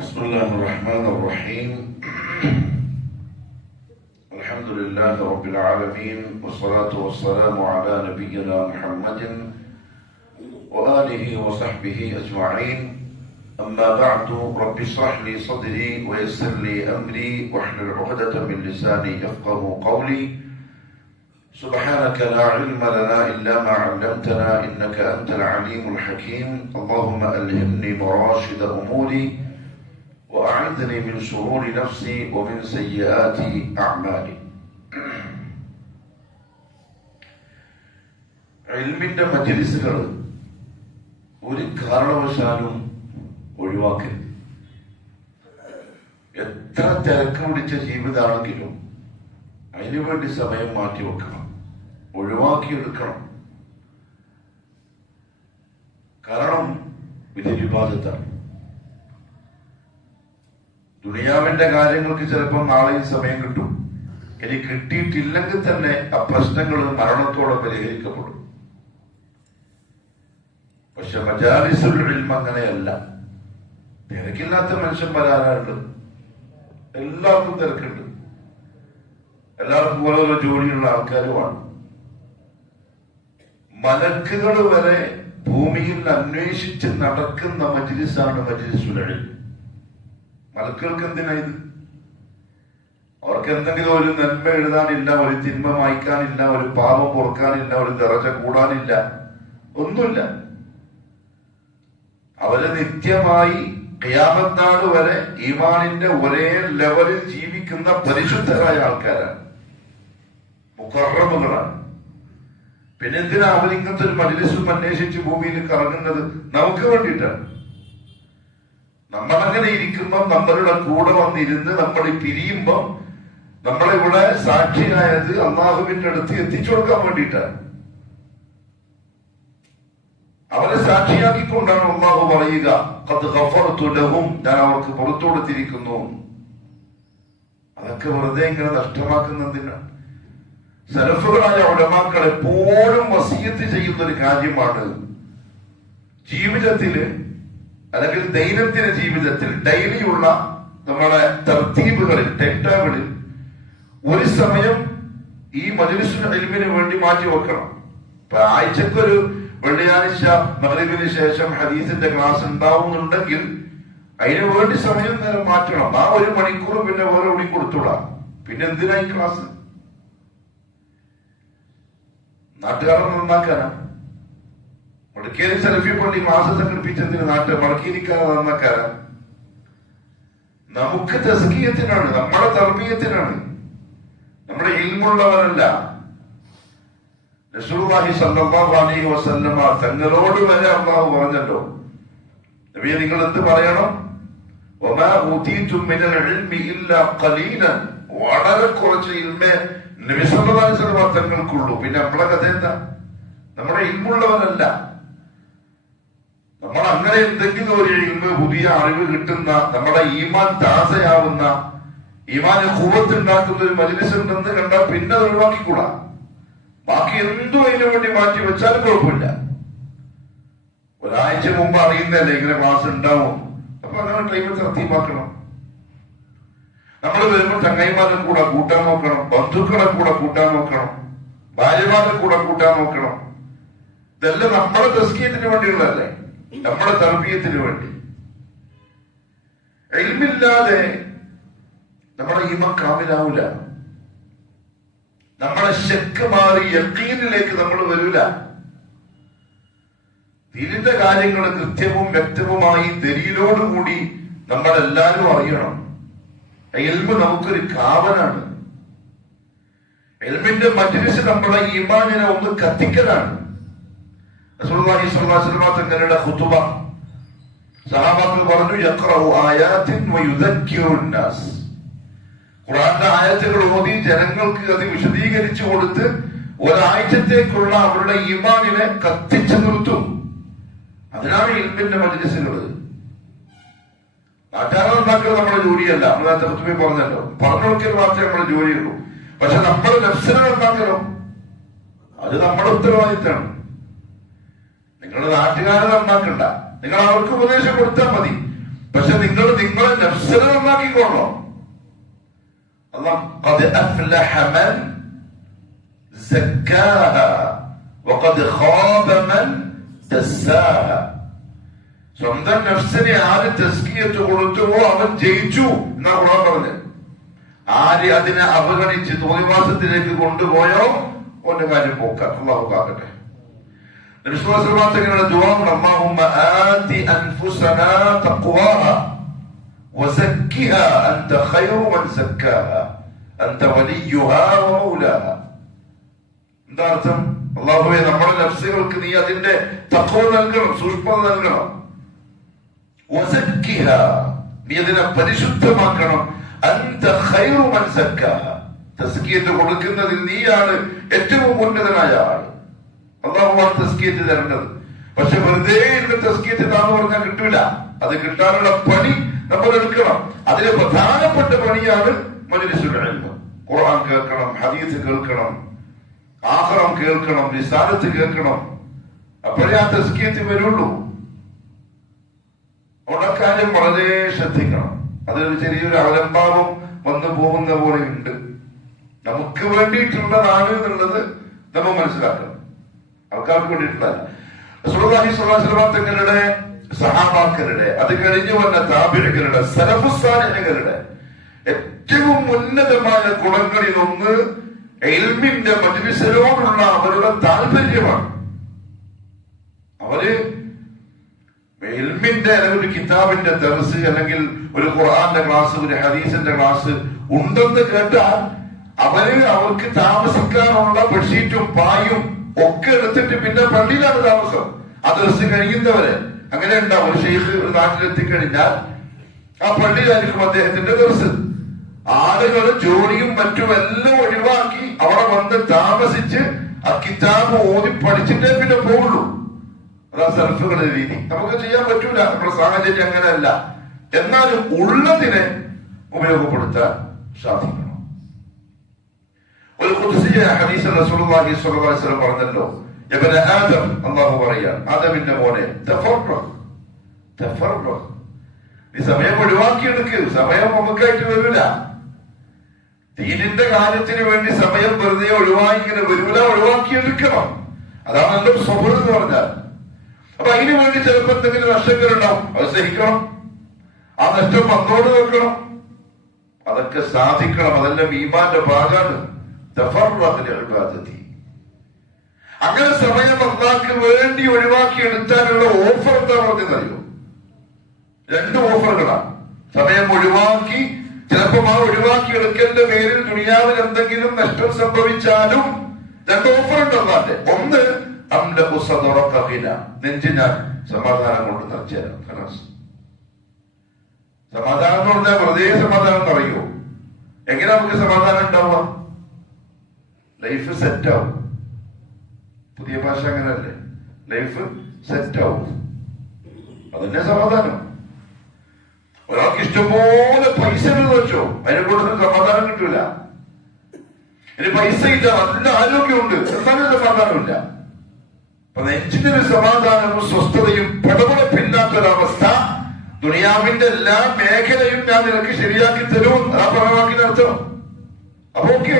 بسم الله الرحمن الرحيم. الحمد لله رب العالمين، والصلاة والسلام على نبينا محمد وآله وصحبه أجمعين. أما بعد، رب اشرح لي صدري ويسر لي أمري واحلل عقدة من لساني يفقه قولي. سبحانك لا علم لنا إلا ما علمتنا إنك أنت العليم الحكيم. اللهم ألهمني مراشد أموري وأعذني من شرور نفسي ومن سيئات أعمالي. ഇൽമിന്റെ മജ്‌ലിസുകൾ ഒരു കാരണവശാലും ഒഴിവാക്കരുത്. എത്ര തിരക്ക് പിടിച്ച ജീവിതമാണെങ്കിലും അതിനുവേണ്ടി സമയം മാറ്റിവെക്കണം, ഒഴിവാക്കിയെടുക്കണം. കാരണം ഇത് വിവാദത്താണ്. ദുനിയാവിന്റെ കാര്യങ്ങൾക്ക് ചിലപ്പോൾ നാളെയും സമയം കിട്ടും. ഇനി കിട്ടിയിട്ടില്ലെങ്കിൽ തന്നെ ആ പ്രശ്നങ്ങൾ മരണത്തോടെ പരിഹരിക്കപ്പെടും. പക്ഷെ മജാലിസുൽ ഇൽം അങ്ങനെയല്ല. തിരക്കില്ലാത്ത മനുഷ്യൻ വരാനുണ്ട്, എല്ലാവർക്കും തിരക്കുണ്ട്, എല്ലാവർക്കും ഓരോ ജോലിയുള്ള ആൾക്കാരുമാണ്. മലക്കുകൾ വരെ ഭൂമിയിൽ അന്വേഷിച്ച് നടക്കുന്ന മജ്‌ലിസാണ് മജ്‌ലിസുൽ ഇൽം. മലക്കുകൾക്ക് എന്തിനാ ഇത്? അവർക്ക് എന്തെങ്കിലും ഒരു നന്മ എഴുതാനില്ല, ഒരു തിന്മ മായ്ക്കാനില്ല, ഒരു പാപം പൊറുക്കാനില്ല, ഒരു ദറജ കൂടാനില്ല, ഒന്നുമില്ല. അവര് നിത്യമായി ഖിയാമത്ത് നാൾ വരെ ഈമാനിന്റെ ഒരേ ലെവലിൽ ജീവിക്കുന്ന പരിശുദ്ധരായ ആൾക്കാരാണ്, മുഖറമുകളാണ്. പിന്നെന്തിനാ അവരിങ്ങനത്തെ ഒരു മജ്‌ലിസും അന്വേഷിച്ച് ഭൂമിയിൽ കറങ്ങുന്നത്? നമുക്ക് വേണ്ടിയിട്ടാണ്. നമ്മളങ്ങനെ ഇരിക്കുമ്പം നമ്മളുടെ കൂടെ വന്നിരുന്ന് നമ്മൾ പിരിയുമ്പം നമ്മളിവിടെ സാക്ഷിയായത് അള്ളാഹുവിന്റെ അടുത്ത് എത്തിച്ചു കൊടുക്കാൻ വേണ്ടിയിട്ടാണ്. അവരെ സാക്ഷിയാക്കിക്കൊണ്ടാണ് അള്ളാഹു പറയുക, ഖദ് ഗഫർതു ലഹും, ഞാൻ അവർക്ക് പുറത്തു കൊടുത്തിരിക്കുന്നു. അതൊക്കെ വെറുതെ ഇങ്ങനെ നഷ്ടമാക്കുന്നതിനാണ്. സലഫുകളായ ഉലമാക്കൾ എപ്പോഴും വസിയത്ത് ചെയ്യുന്ന ഒരു കാര്യമാണ്, ജീവിതത്തില് അല്ലെങ്കിൽ ദൈനംദിന ജീവിതത്തിൽ ഡെയിലിയുള്ള നമ്മുടെ തർത്തീബുകളിൽ, ടൈം ടേബിളിൽ ഒരു സമയം ഈ മജ്‌ലിസുൽ ഇൽമിന് വേണ്ടി മാറ്റി വെക്കണം. ഇപ്പൊ ആഴ്ചക്കൊരു വെള്ളിയാഴ്ച മഗ്‌രിബിന് ശേഷം ഹദീസിന്റെ ക്ലാസ് ഉണ്ടാവുന്നുണ്ടെങ്കിൽ അതിനു വേണ്ടി സമയം നേരം മാറ്റണം. ആ ഒരു മണിക്കൂർ പിന്നെ വേറെ എവിടെ കൊടുത്തുവിടാം. പിന്നെ എന്തിനാ ഈ ക്ലാസ്? നാട്ടുകാരെ നന്നാക്കാനാ? മടക്കേരി സെൽഫി പള്ളി ക്ലാസ് സംഘടിപ്പിച്ചതിന് മടക്കിയിരിക്കാതെ നന്നാക്കാനാ? നമുക്ക് തസ്കിയത്തിനാണ്, നമ്മുടെ തർബീയത്തിനാണ്, നമ്മുടെ ഇൽമുള്ളവരല്ല. റസൂലുള്ളാഹി സ്വല്ലല്ലാഹു അലൈഹി വസല്ലമ തങ്ങളോട് വരെ അല്ലാഹു പറഞ്ഞല്ലോ, നബിയെ നിങ്ങൾ എന്ത് പറയണം? വമാ ഊതീതും മിനൽ ഇൽമി ഇല്ലാ ഖലീലൻ, വളരെ കുറച്ച് ഇൽമേ നബി സല്ലല്ലാഹു അലൈഹി വസല്ലമ തങ്ങൾക്കുള്ളൂ. പിന്നെ നമ്മളെ കഥ എന്താ? നമ്മുടെ ഇൽമുള്ളവരല്ല. നമ്മൾ അങ്ങനെ എന്തെങ്കിലും ഒരു ഇൽമ്, പുതിയ അറിവ് കിട്ടുന്ന, നമ്മുടെ ഈമാൻ താസയാവുന്ന, ഈമാന് ഖുവത്ത് ഉണ്ടാക്കുന്ന ഒരു മജ്‌ലിസ് ഉണ്ടെന്ന് കണ്ടാൽ പിന്നെ അത് ഒഴിവാക്കിക്കൂടാ. ബാക്കി എന്തും അതിനു വേണ്ടി മാറ്റി വെച്ചാലും കുഴപ്പമില്ല. ഒരാഴ്ച മുമ്പ് അറിയുന്നല്ലേ ഇങ്ങനെ ക്ലാസ് ഉണ്ടാവും. അപ്പൊ അങ്ങനെ ടൈമിൽ തർത്തീബാക്കണം. നമ്മൾ വരുമ്പോൾ ചങ്ങായിമാരെ കൂടെ കൂട്ടാൻ നോക്കണം, ബന്ധുക്കളെ കൂടെ കൂട്ടാൻ നോക്കണം, ഭാര്യമാരെ കൂടെ കൂട്ടാൻ നോക്കണം. ഇതെല്ലാം നമ്മുടെ തസ്കിയത്തിന് വേണ്ടിയുള്ളതല്ലേ, നമ്മുടെ തർബീയത്തിന് വേണ്ടി. ഇൽമില്ലാതെ നമ്മുടെ ഈമാൻ കാമിലാവൂല. നമ്മുടെ ശക്ക് മാറി യഖീനിലേക്ക് നമ്മൾ വരൂല. ദീനിന്റെ കാര്യങ്ങൾ കൃത്യവും വ്യക്തവുമായി ദലീലോടുകൂടി നമ്മളെല്ലാരും അറിയണം. ഇൽമ് നമുക്കൊരു കാവലാണ്. ഇൽമിന്റെ മജ്‌ലിസ് നമ്മുടെ ഈമാനിനെ ഒന്ന് കത്തിക്കലാണ്. റസൂലുള്ളാഹി സ്വല്ലല്ലാഹു അലൈഹി വസല്ലം തങ്ങളുടെ ഖുതുബ സഹാബാക്കൾ പറഞ്ഞു, യഖറഉ ആയാതിൻ വയുദക്കിറുൻ നാസ്. ഖുർആന്റെ ആയത്തുകൾ ഓതി ജനങ്ങൾക്ക് അത് വിശദീകരിച്ചു കൊടുത്ത് ഒരാഴ്ചത്തേക്കുള്ള അവരുടെ ഈമാനിനെ കത്തിച്ചു നിർത്തും. അതിനാണ് ഇൽമിന്റെ മജ്‌ലിസുകൾ. നാട്ടുകാരെ ഉണ്ടാക്കൽ നമ്മുടെ ജോലിയല്ല. നമ്മൾ നേരത്തെ പറഞ്ഞല്ലോ, പറഞ്ഞു നോക്കിയാൽ മാത്രമേ നമ്മുടെ ജോലിയുള്ളൂ. പക്ഷെ നമ്മുടെ നഫ്സിനെ ഉണ്ടാക്കലോ അത് നമ്മുടെ ഉത്തരവാദിത്തമാണ്. നിങ്ങളുടെ നാട്ടുകാരെ നന്നാക്കണ്ട, നിങ്ങൾ അവർക്ക് ഉപദേശം കൊടുത്താൽ മതി. പക്ഷെ നിങ്ങൾ നിങ്ങളെ നഫ്സിനെ നന്നാക്കിക്കൊള്ളണം. അല്ലാഹ് ഖദ് അഫ്ലഹ മൻ സക്കാഹ വഖദ് ഖാബ മൻ ദസ്സാഹ. സ്വന്തം നഫ്സിനെ ആര് തസ്കിയത്ത് കൊടുത്തുവോ അവൻ ജയിച്ചു എന്നാ ഖുർആൻ പറഞ്ഞത്. ആര് അതിനെ അവഗണിച്ച് തോന്നിവാസത്തിലേക്ക് കൊണ്ടുപോയോ ഓന്റെ കാര്യം പോക്കാം. അല്ലാഹു കാക്കട്ടെ. നബിസ്വല്ലല്ലാഹു ദുആ അല്ലാഹുമ്മ ആതി അൻഫുസനാ തഖ്വാഹ വസക്കിഹാ അൻത ഖൈറു മൻ സക്കാഹ അൻത വലിയുഹാ വമൗലാഹ. എന്താ അർത്ഥം? അല്ലാഹുവേ, നമ്മുടെ നഫ്സുകൾക്ക് നീ അതിന്റെ തഖ്വ നൽകണം, സൂക്ഷ്മത നൽകണം. വസക്കിഹാ, നീ അതിനെ പരിശുദ്ധമാക്കണം. അൻത ഖൈറു മൻ സക്കാഹ, തസ്കിയത്ത് കൊടുക്കുന്നതിൽ നീയാണ് ഏറ്റവും ഉന്നതനായ ആൾ. അല്ലാഹുവാണ് തസ്കിയത്ത് തരേണ്ടത്. പക്ഷെ വെറുതെ ഇരുന്ന് തസ്കിയത്ത് താന്ന് പറഞ്ഞാൽ കിട്ടൂല. അത് കിട്ടാനുള്ള പണി നമ്മൾ എടുക്കണം. അതിലെ പ്രധാനപ്പെട്ട പണിയാണ് മജ്‌ലിസുൽ ഇൽമ്. ഖുർആൻ കേൾക്കണം, ഹദീസ് കേൾക്കണം, ആഖിറം കേൾക്കണം, റിസാലത്ത് കേൾക്കണം. അപ്പോഴേ ആ തസ്കിയത്ത് വരുള്ളൂ. അവിടെ കാര്യം വളരെ ശ്രദ്ധിക്കണം. അതിലൊരു ചെറിയൊരു അവലംബാവം വന്നു പോകുന്ന പോലെ ഉണ്ട്. നമുക്ക് വേണ്ടിയിട്ടുള്ളതാണ് എന്നുള്ളത് നമ്മൾ മനസ്സിലാക്കണം. ആൾക്കാർക്ക് വേണ്ടിയിട്ടുള്ളതല്ല. റസൂലുള്ളാഹി സ്വല്ലല്ലാഹു അലൈഹി വസല്ലം തങ്ങളുടെ സഹാബാക്കളുടെ, അത് കഴിഞ്ഞു വന്ന താബിഈകളുടെ, സലഫുസ് സാലിഹീങ്ങളുടെ ഏറ്റവും ഉന്നതമായ ഗുണങ്ങളിൽ ഒന്ന് ഇൽമിന്റെ മജ്‌ലിസിനോടുള്ള അവരുടെ താല്പര്യമാണ്. അവര് ഇൽമിന്റെ അല്ലെങ്കിൽ ഒരു കിതാബിന്റെ ദർസ് അല്ലെങ്കിൽ ഒരു ഖുർആന്റെ ക്ലാസ്, ഒരു ഹദീസിന്റെ ക്ലാസ് ഉണ്ടെന്ന് കേട്ടാൽ അവർക്ക് താമസിക്കാനുള്ള ബെഡ്ഷീറ്റും പായും ഒക്കെ എടുത്തിട്ട് പിന്നെ പള്ളിയിലാണ് താമസം. ആ ദർസ് കഴിയുന്നവരെ അങ്ങനെ ഉണ്ടാവും. ഒരു ഷെയ്ഖ് ഒരു നാട്ടിലെത്തിക്കഴിഞ്ഞാൽ ആ പള്ളിയിലായിരിക്കും അദ്ദേഹത്തിന്റെ ദർസ്. ആളുകൾ ജോലിയും മറ്റും എല്ലാം ഒഴിവാക്കി അവിടെ വന്ന് താമസിച്ച് ആ കിതാബ് ഓതി പഠിച്ചിട്ടേ പിന്നെ പോവുള്ളൂ. അതാ സലഫുകളുടെ രീതി. നമുക്ക് ചെയ്യാൻ പറ്റൂല, നമ്മുടെ സാഹചര്യം അങ്ങനെയല്ല. എന്നാലും ഉള്ളതിനെ ഉപയോഗപ്പെടുത്താൻ സാധിക്കണം. ഒരു ഖുദ്സിയ ഹദീസിൽ റസൂലുള്ളാഹി സ്വല്ലല്ലാഹു അലൈഹി വസല്ലം പറഞ്ഞല്ലോ, ഇബ്ന ആദം, അല്ലാഹു പറയാ, ആദമിന്റെ മോനെ, തഫറഖ്, നീ സമയം ഒഴിവാക്കിയെടുക്ക്. സമയം നമുക്കായിട്ട് വരില്ല. ദീനിന്റെ കാര്യത്തിന് വേണ്ടി സമയം വെറുതെ ഒഴിവാക്കിങ്ങനെ വരൂല, ഒഴിവാക്കിയെടുക്കണം. അതാണ് എന്റെ സ്വഭാവം എന്ന് പറഞ്ഞാൽ. അപ്പൊ അതിനു വേണ്ടി ചിലപ്പോൾ എന്തെങ്കിലും നഷ്ടങ്ങൾ ഉണ്ടാവും, അത് സഹിക്കണം. ആ നഷ്ടം വന്നോട് വെക്കണം. അതൊക്കെ സാധിക്കണം. അതെല്ലാം ഈമാന്റെ ഭാഗമാണ്. അങ്ങനെ സമയം അല്ലാഹുവിന് വേണ്ടി ഒഴിവാക്കി എടുത്താലുള്ള ഓഫർ എന്താ പറഞ്ഞറിയോ? 2 ഓഫറുകളാണ്. സമയം ഒഴിവാക്കി, ചിലപ്പോൾ ആ ഒഴിവാക്കി എടുക്കലിന്റെ പേരിൽ ദുനിയാവിൽ എന്തെങ്കിലും നഷ്ടം സംഭവിച്ചാലും 2 ഓഫർ ഉണ്ടെന്നാട്ടെ. ഒന്ന്, നെഞ്ച് ഞാൻ സമാധാനം കൊണ്ട് നിറച്ചുതരാം. സമാധാനം എന്ന് പറഞ്ഞാൽ വെറുതെ സമാധാനം പറയോ? എങ്ങനെ നമുക്ക് സമാധാനം ഉണ്ടാവുക? ലൈഫ് സെറ്റ് ആവും. പുതിയ ഭാഷ അങ്ങനല്ലേ, ലൈഫ് സെറ്റ് ആവും. അതന്നെ സമാധാനം. ഒരാൾക്ക് ഇഷ്ടംപോലെ പൈസ ഉണ്ടെന്ന് വെച്ചോ, അതിനെ കൊണ്ടൊന്നും സമാധാനം കിട്ടൂല. ഇനി പൈസ ഇല്ല, നല്ല ആരോഗ്യമുണ്ട്, എന്നാലും സമാധാനമില്ല. അപ്പൊ നെഞ്ചിനൊരു സമാധാനവും സ്വസ്ഥതയും പടപടപ്പില്ലാത്തൊരവസ്ഥ ദുനിയാവിന്റെ എല്ലാ മേഖലയും ഞാൻ നിനക്ക് ശരിയാക്കി തരും. ആ പറഞ്ഞാക്കിനർത്ഥം. അപ്പൊ ഓക്കെ,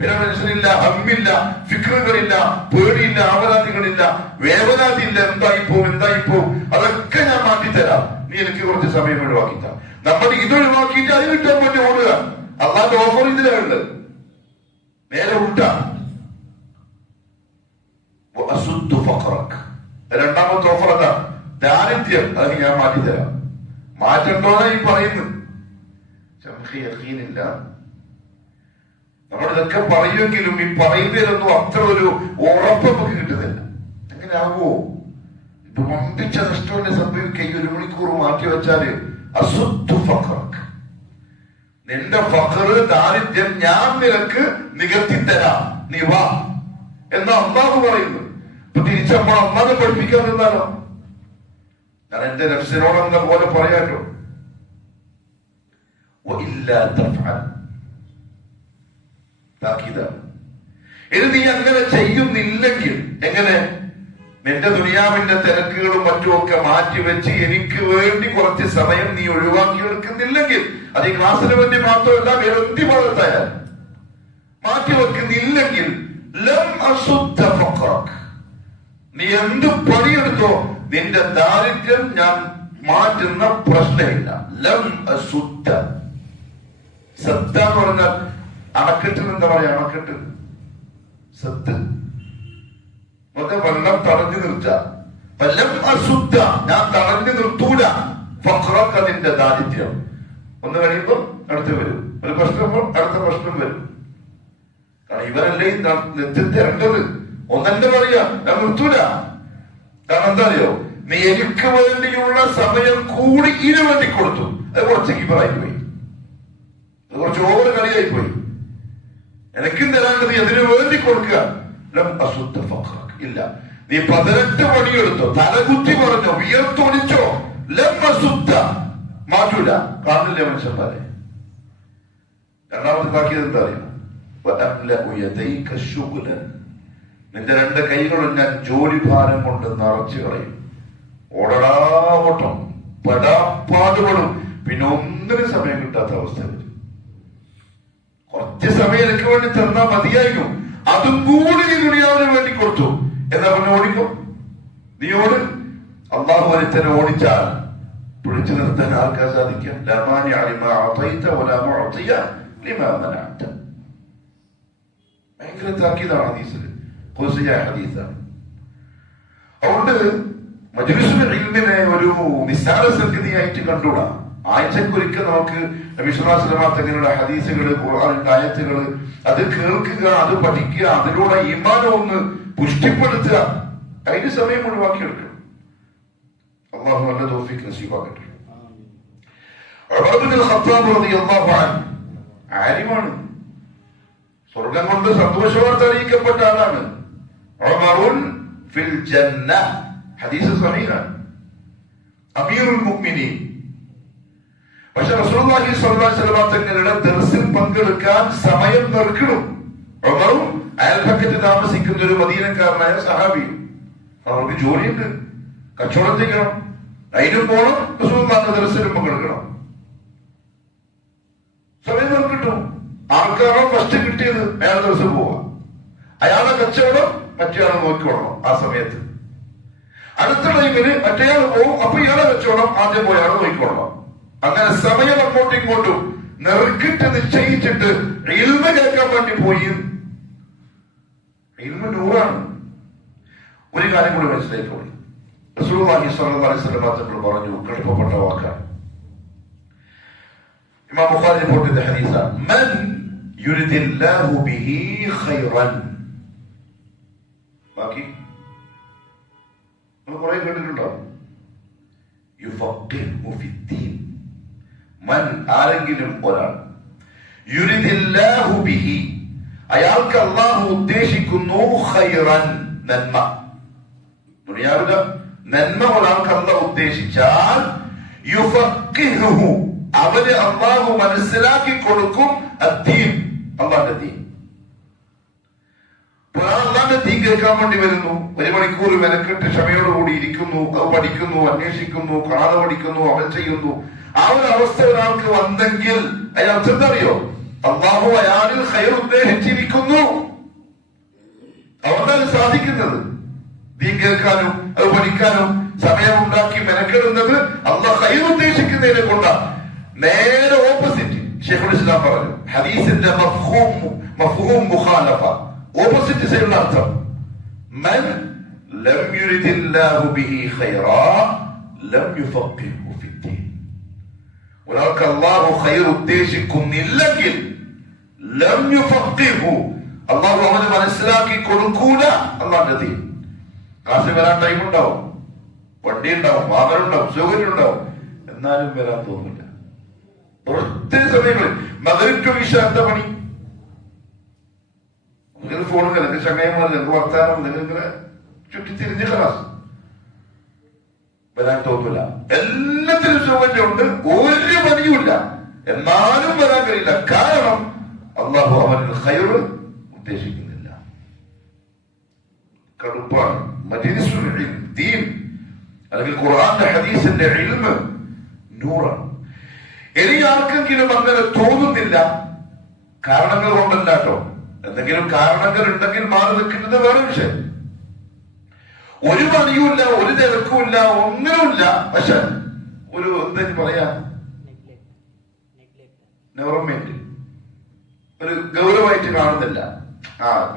പിന്നെ മനുഷ്യനില്ല, ഹമ്മില്ല, ഫിക്റുകളില്ല, പേടിയില്ല, ആവലാതികളില്ല, വേവലാതിയില്ല. എന്തായിപ്പോ അതൊക്കെ ഞാൻ മാറ്റിത്തരാം, നീ എനിക്ക് കുറച്ച് സമയം ഒഴിവാക്കിത്ത. നമ്മൾ ഇതൊഴിവാക്കിയിട്ട് അത് കിട്ടാൻ വേണ്ടി ഓടുക. അല്ലാതെ ഓഫർ ഇതിലുണ്ട്. നേരെ ഉൾട്ടാ. രണ്ടാമത്തെ ഓഫർ അതാ, ദാരിദ്ര്യം. അത് ഞാൻ മാറ്റിത്തരാം. മാറ്റണ്ടോന്നാ ഈ പറയുന്നത്. നമ്മളിതൊക്കെ പറയുമെങ്കിലും ഈ പറയുന്നതിലൊന്നും അത്ര ഒരു ഉറപ്പ് നമുക്ക് കിട്ടുന്നില്ല. എങ്ങനെ ആകുമോ? ഇത് വമ്പിച്ച നഷ്ടമല്ലേ സംഭവിക്കുക. ഈ 1 മണിക്കൂർ മാറ്റി വെച്ചാല് നിന്റെ ഫഖറ്, ദാരിദ്ര്യം ഞാൻ നിനക്ക് നികത്തിത്തരാം, നീ വാ എന്നാ അല്ലാഹു പറയുന്നു. ഇപ്പൊ തിരിച്ചപ്പോൾ അല്ലാഹു പഠിപ്പിക്കാൻ നിന്നാലോ? ഞാൻ എന്റെ നഫ്സിനോടെന്ന പോലെ പറയാട്ടോ, ഇനി നീ അങ്ങനെ ചെയ്യുന്നില്ലെങ്കിൽ, എങ്ങനെ? നിന്റെ ദുനിയാവിന്റെ തിരക്കുകളും മറ്റുമൊക്കെ മാറ്റിവെച്ച് എനിക്ക് വേണ്ടി കുറച്ച് സമയം നീ ഒഴിവാക്കിയെടുക്കുന്നില്ലെങ്കിൽ, അത് ഈ ക്ലാസ്സിന് വേണ്ടി മാത്രമല്ല, വേറെ ഭാഗത്തായാൽ മാറ്റിവെക്കുന്നില്ലെങ്കിൽ നീ എന്ത് പണിയെടുത്തോ നിന്റെ ദാരിദ്ര്യം ഞാൻ മാറ്റുന്ന പ്രശ്നമില്ല. ലം അസുദ്ധ. സത്ത എന്ന് പറഞ്ഞാൽ അണക്കെട്ടിന് എന്താ പറയാ? അണക്കെട്ട് സത്ത് വെള്ളം തടഞ്ഞു നിർത്തുക. ലം അസുദ്ധ, ഞാൻ തടഞ്ഞു നിർത്തൂല. ഫഖ്റക, നിന്റെ ദാരിദ്ര്യം. ഒന്ന് കഴിയുമ്പോൾ അടുത്ത് വരും, ഒരു പ്രശ്നം അടുത്ത പ്രശ്നം വരും. കാരണം ഇവരല്ലേ നെത്തിത്തരേണ്ടത്. ഒന്നെന്നെ പറയാ, ഞാൻ നിർത്തൂല. കാരണം എന്താ അറിയോ, നീ എനിക്ക് വേണ്ടിയുള്ള സമയം കൂടി ഇതിനു വേണ്ടി കൊടുത്തു. അത് കുറച്ച് കീപ്പറായി പോയി, അത് കുറച്ച് ഓവർ കളിയായി പോയി. എനിക്കും തരാണ്ടത് അതിനു വേണ്ടി കൊടുക്കുക. അശുദ്ധ ഫഖ്റക, ഇല്ല. നീ 18 പണിയെടുത്തോ, തലകുത്തി പറഞ്ഞോ, വിയർത്തൊളിച്ചോ, അശുദ്ധ, മാറ്റൂല. കാണില്ല മനുഷ്യന്മാരെ. രണ്ടാമത്തെ ബാക്കിയത് എന്താ അറിയോ, നിന്റെ 2 കൈകളും ഞാൻ ജോലിഭാരം കൊണ്ട് നിറച്ചു കളയും. ഓടടാ ഓട്ടം, പെടാപ്പാടുകളും, പിന്നെ ഒന്നിനും സമയം കിട്ടാത്ത അവസ്ഥ വരും. കുറച്ച് സമയം എനിക്ക് വേണ്ടി തന്നാ മതിയായിരുന്നു, അതും കൂടി നീ ദുനിയാവിന് വേണ്ടി കൊടുത്തു. എന്നാ പിന്നെ ഓടിക്കും, നീ ഓട്. അള്ളാഹു ഒരുത്തനെ ഓടിച്ചാൽ പിടിച്ചു നിർത്താൻ ആർക്കാ സാധിക്കാം? ഭയങ്കര താക്കീതാണ് ഹദീസില്, ഖുദ്സിയായ ഹദീസാണ്. അതുകൊണ്ട് മജ്ലിസുൽ ഇൽമിനെ ഒരു നിസ്സാര സംഗതിയായിട്ട് കണ്ടുകൂടാ. ആഴ്ചക്കൊരിക്കൽ നമുക്ക് നബി സല്ലല്ലാഹു അലൈഹി വസല്ലം തങ്ങളുടെ ഹദീസുകള്, ഖുർആനിന്റെ ആയത്തുകള് അത് കേൾക്കുക, അത് പഠിക്കുക, അതിലൂടെ ഈമാനം ഒന്ന് പുഷ്ടിപ്പെടുത്തുക, അതിന് സമയം ഒഴിവാക്കിയെടുക്കണം. അള്ളാഹു നല്ല തൗഫീഖ് നസീബാക്കട്ടെ. ഉമർ ഇബ്നുൽ ഖത്താബ് റളിയല്ലാഹു അൻഹു ആലിമാണ്, സ്വർഗം കൊണ്ട് സന്തോഷവാർത്ത അറിയിക്കപ്പെട്ട ആളാണ്. ഉമറുൻ ഫിൽ ജന്ന, ഹദീസ് സഹീഹാണ്, അമീറുൽ മുഅ്മിനീൻ. പക്ഷെ റസൂലുള്ളാഹി സ്വല്ലല്ലാഹു അലൈഹി വസല്ലം തങ്ങളുടെ ദർസിൽ പങ്കെടുക്കാൻ സമയം നിർക്കണം. ഉമറും അയൽപക്കത്ത് താമസിക്കുന്ന ഒരു മദീനക്കാരനായ സഹാബിയും. അവർക്ക് ജോലിയുണ്ട്, കച്ചവടം ചെയ്യണം, അതിനും പോകണം, റസൂലുള്ളാഹിയുടെ ദർസിലും പങ്കെടുക്കണം. സമയം നിർക്കിട്ടും. ആൾക്കാരോ ഫസ്റ്റ് കിട്ടിയത് അയാൾ ദിവസം പോവാം, അയാളെ കച്ചവടം മറ്റേയാളെ നോക്കിക്കൊള്ളണം. ആ സമയത്ത് അടുത്ത ടൈമിന് മറ്റേയാൾ പോവും, അപ്പൊ ഇയാളെ കച്ചവടം ആദ്യം പോയാളെ നോക്കിക്കൊള്ളണം. അങ്ങനെ സമയം അങ്ങോട്ടും ഇങ്ങോട്ടും നെറുക്കിട്ട് നിശ്ചയിച്ചിട്ട് ഇൽമ കേൾക്കാൻ വേണ്ടി പോയി. ഇൽമ നൂറാണ്. ഒരു കാര്യം കൂടി മനസ്സിലായിക്കോളി, റസൂലുള്ളാഹി സ്വല്ലല്ലാഹു അലൈഹി വസല്ലം തങ്ങൾ പറഞ്ഞു, എളുപ്പപ്പെട്ട വാക്കാണ്. ഇമാം ബുഖാരി റിപ്പോർട്ട് ചെയ്ത ഹദീസാണ്, മൻ യുരിദില്ലാഹു ബിഹി ഖൈറൻ. ബാക്കി നമ്മൾ കുറെ കേട്ടിട്ടുണ്ടോ? യുഫഖിഹു ഫിദ്ദീൻ. മൻ, ആരെങ്കിലും ഒരാൾ, യുരിദില്ലാഹു ബിഹി, അയാൾക്ക് അല്ലാഹു ഉദ്ദേശിക്കുന്നു, ഖൈറൻ, നന്മ. ദുനിയാവിലെ നന്മ ഒരാൾക്ക് അല്ലാഹു ഉദ്ദേശിച്ചാൽ യുഫഖിഹു, അവന് അല്ലാഹു മനസ്സിലാക്കി കൊടുക്കും. അദ്ദീൻ, അല്ലാഹുവിന്റെ ദീൻ. അല്ലാഹുവിന്റെ ദീൻ കേൾക്കാൻ വേണ്ടി വരുന്നു, 1 മണിക്കൂർ മെനക്കെട്ട് ക്ഷമയോടുകൂടി ഇരിക്കുന്നു, അത് പഠിക്കുന്നു, അന്വേഷിക്കുന്നു, കാണാതെ പഠിക്കുന്നു, അവൻ ചെയ്യുന്നു. ആ ഒരു അവസ്ഥ ഒരാൾക്ക് വന്നെങ്കിൽ അതിന് അർത്ഥം എന്താ അറിയോ? അല്ലാഹു അയാളിൽ ഖൈർ ഉദ്ദേശിച്ചിരിക്കുന്നു. അതുകൊണ്ടാണ് സാധിക്കുന്നത്. ദീൻ കേൾക്കാനും അത് പഠിക്കാനും സമയം ഉണ്ടാക്കി മെനക്കെടുന്നത് അല്ലാഹു ഖൈർ ഉദ്ദേശിക്കുന്നതിനെ കൊണ്ടാണ്. നേരെ ഓപ്പോസിറ്റ് ശൈഖുൽ ഇസ്ലാം പറഞ്ഞു, ഹദീസിന്റെ മഫ്ഹൂം മുഖാലഫ, ഓപ്പോസിറ്റ് സൈഡിലുള്ള അർത്ഥം. മൻ ലം യുരിദില്ലാഹു ബിഹി ഖൈറാ ലം യുഫഖിഹു ഫിദ്ദീൻ. ഒരാൾക്ക് അല്ലാഹു ഖൈർ ഉദ്ദേശിക്കുന്നില്ലെങ്കിൽ ലം യുഫഖിഹു, അല്ലാഹു അവന് മനസ്സിലാക്കി കൊടുക്കൂല അല്ലാഹുവിന്റെ ദീൻ. ക്ലാസ്സിൽ വരാൻ ടൈം ഉണ്ടാവും, വണ്ടി ഉണ്ടാവും, വാഹനം ഉണ്ടാവും, സൗകര്യം ഉണ്ടാവും, എന്നാലും വരാൻ തോന്നില്ല. ഒത്തിരി സമയങ്ങളിൽ മഗ്‌രിബ് ടു ഇശാ എന്താ പണി? നിങ്ങൾക്ക് ഫോൺ, നിങ്ങൾക്ക് ചങ്ങായിമാർ, നിങ്ങൾക്ക് വർത്താനം, നിങ്ങളിങ്ങനെ ചുറ്റിത്തിരിഞ്ഞ് ക്ലാസ് വരാൻ തോന്നില്ല. എല്ലാത്തിനും സൗകര്യമുണ്ട്, ഒരു പണിയുമില്ല, എന്നാലും വരാൻ കഴിയില്ല. കാരണം അല്ലാഹു അവനിൽ ഖൈർ ഉദ്ദേശിക്കുന്നില്ല. കടുപ്പാണ്. മജ്ലിസുൽ ദീൻ അല്ലെങ്കിൽ ഖുർആന്റെ ഹദീസിന്റെ ഇൽമ് നൂറാണ്. ഇനി ആർക്കെങ്കിലും അങ്ങനെ തോന്നുന്നില്ല, കാരണങ്ങൾ കൊണ്ടല്ല കേട്ടോ, എന്തെങ്കിലും കാരണങ്ങൾ ഉണ്ടെങ്കിൽ മാറി നിൽക്കുന്നത് വേറെ വിഷയം. ഒരു പണിയുമില്ല, ഒരു തിരക്കുമില്ല, ഒന്നിനുമില്ല, പക്ഷെ ഒരു എന്തെങ്കിലും പറയാ നെവർമെന്റ് ഒരു ഗൗരവമായിട്ട് കാണുന്നില്ല.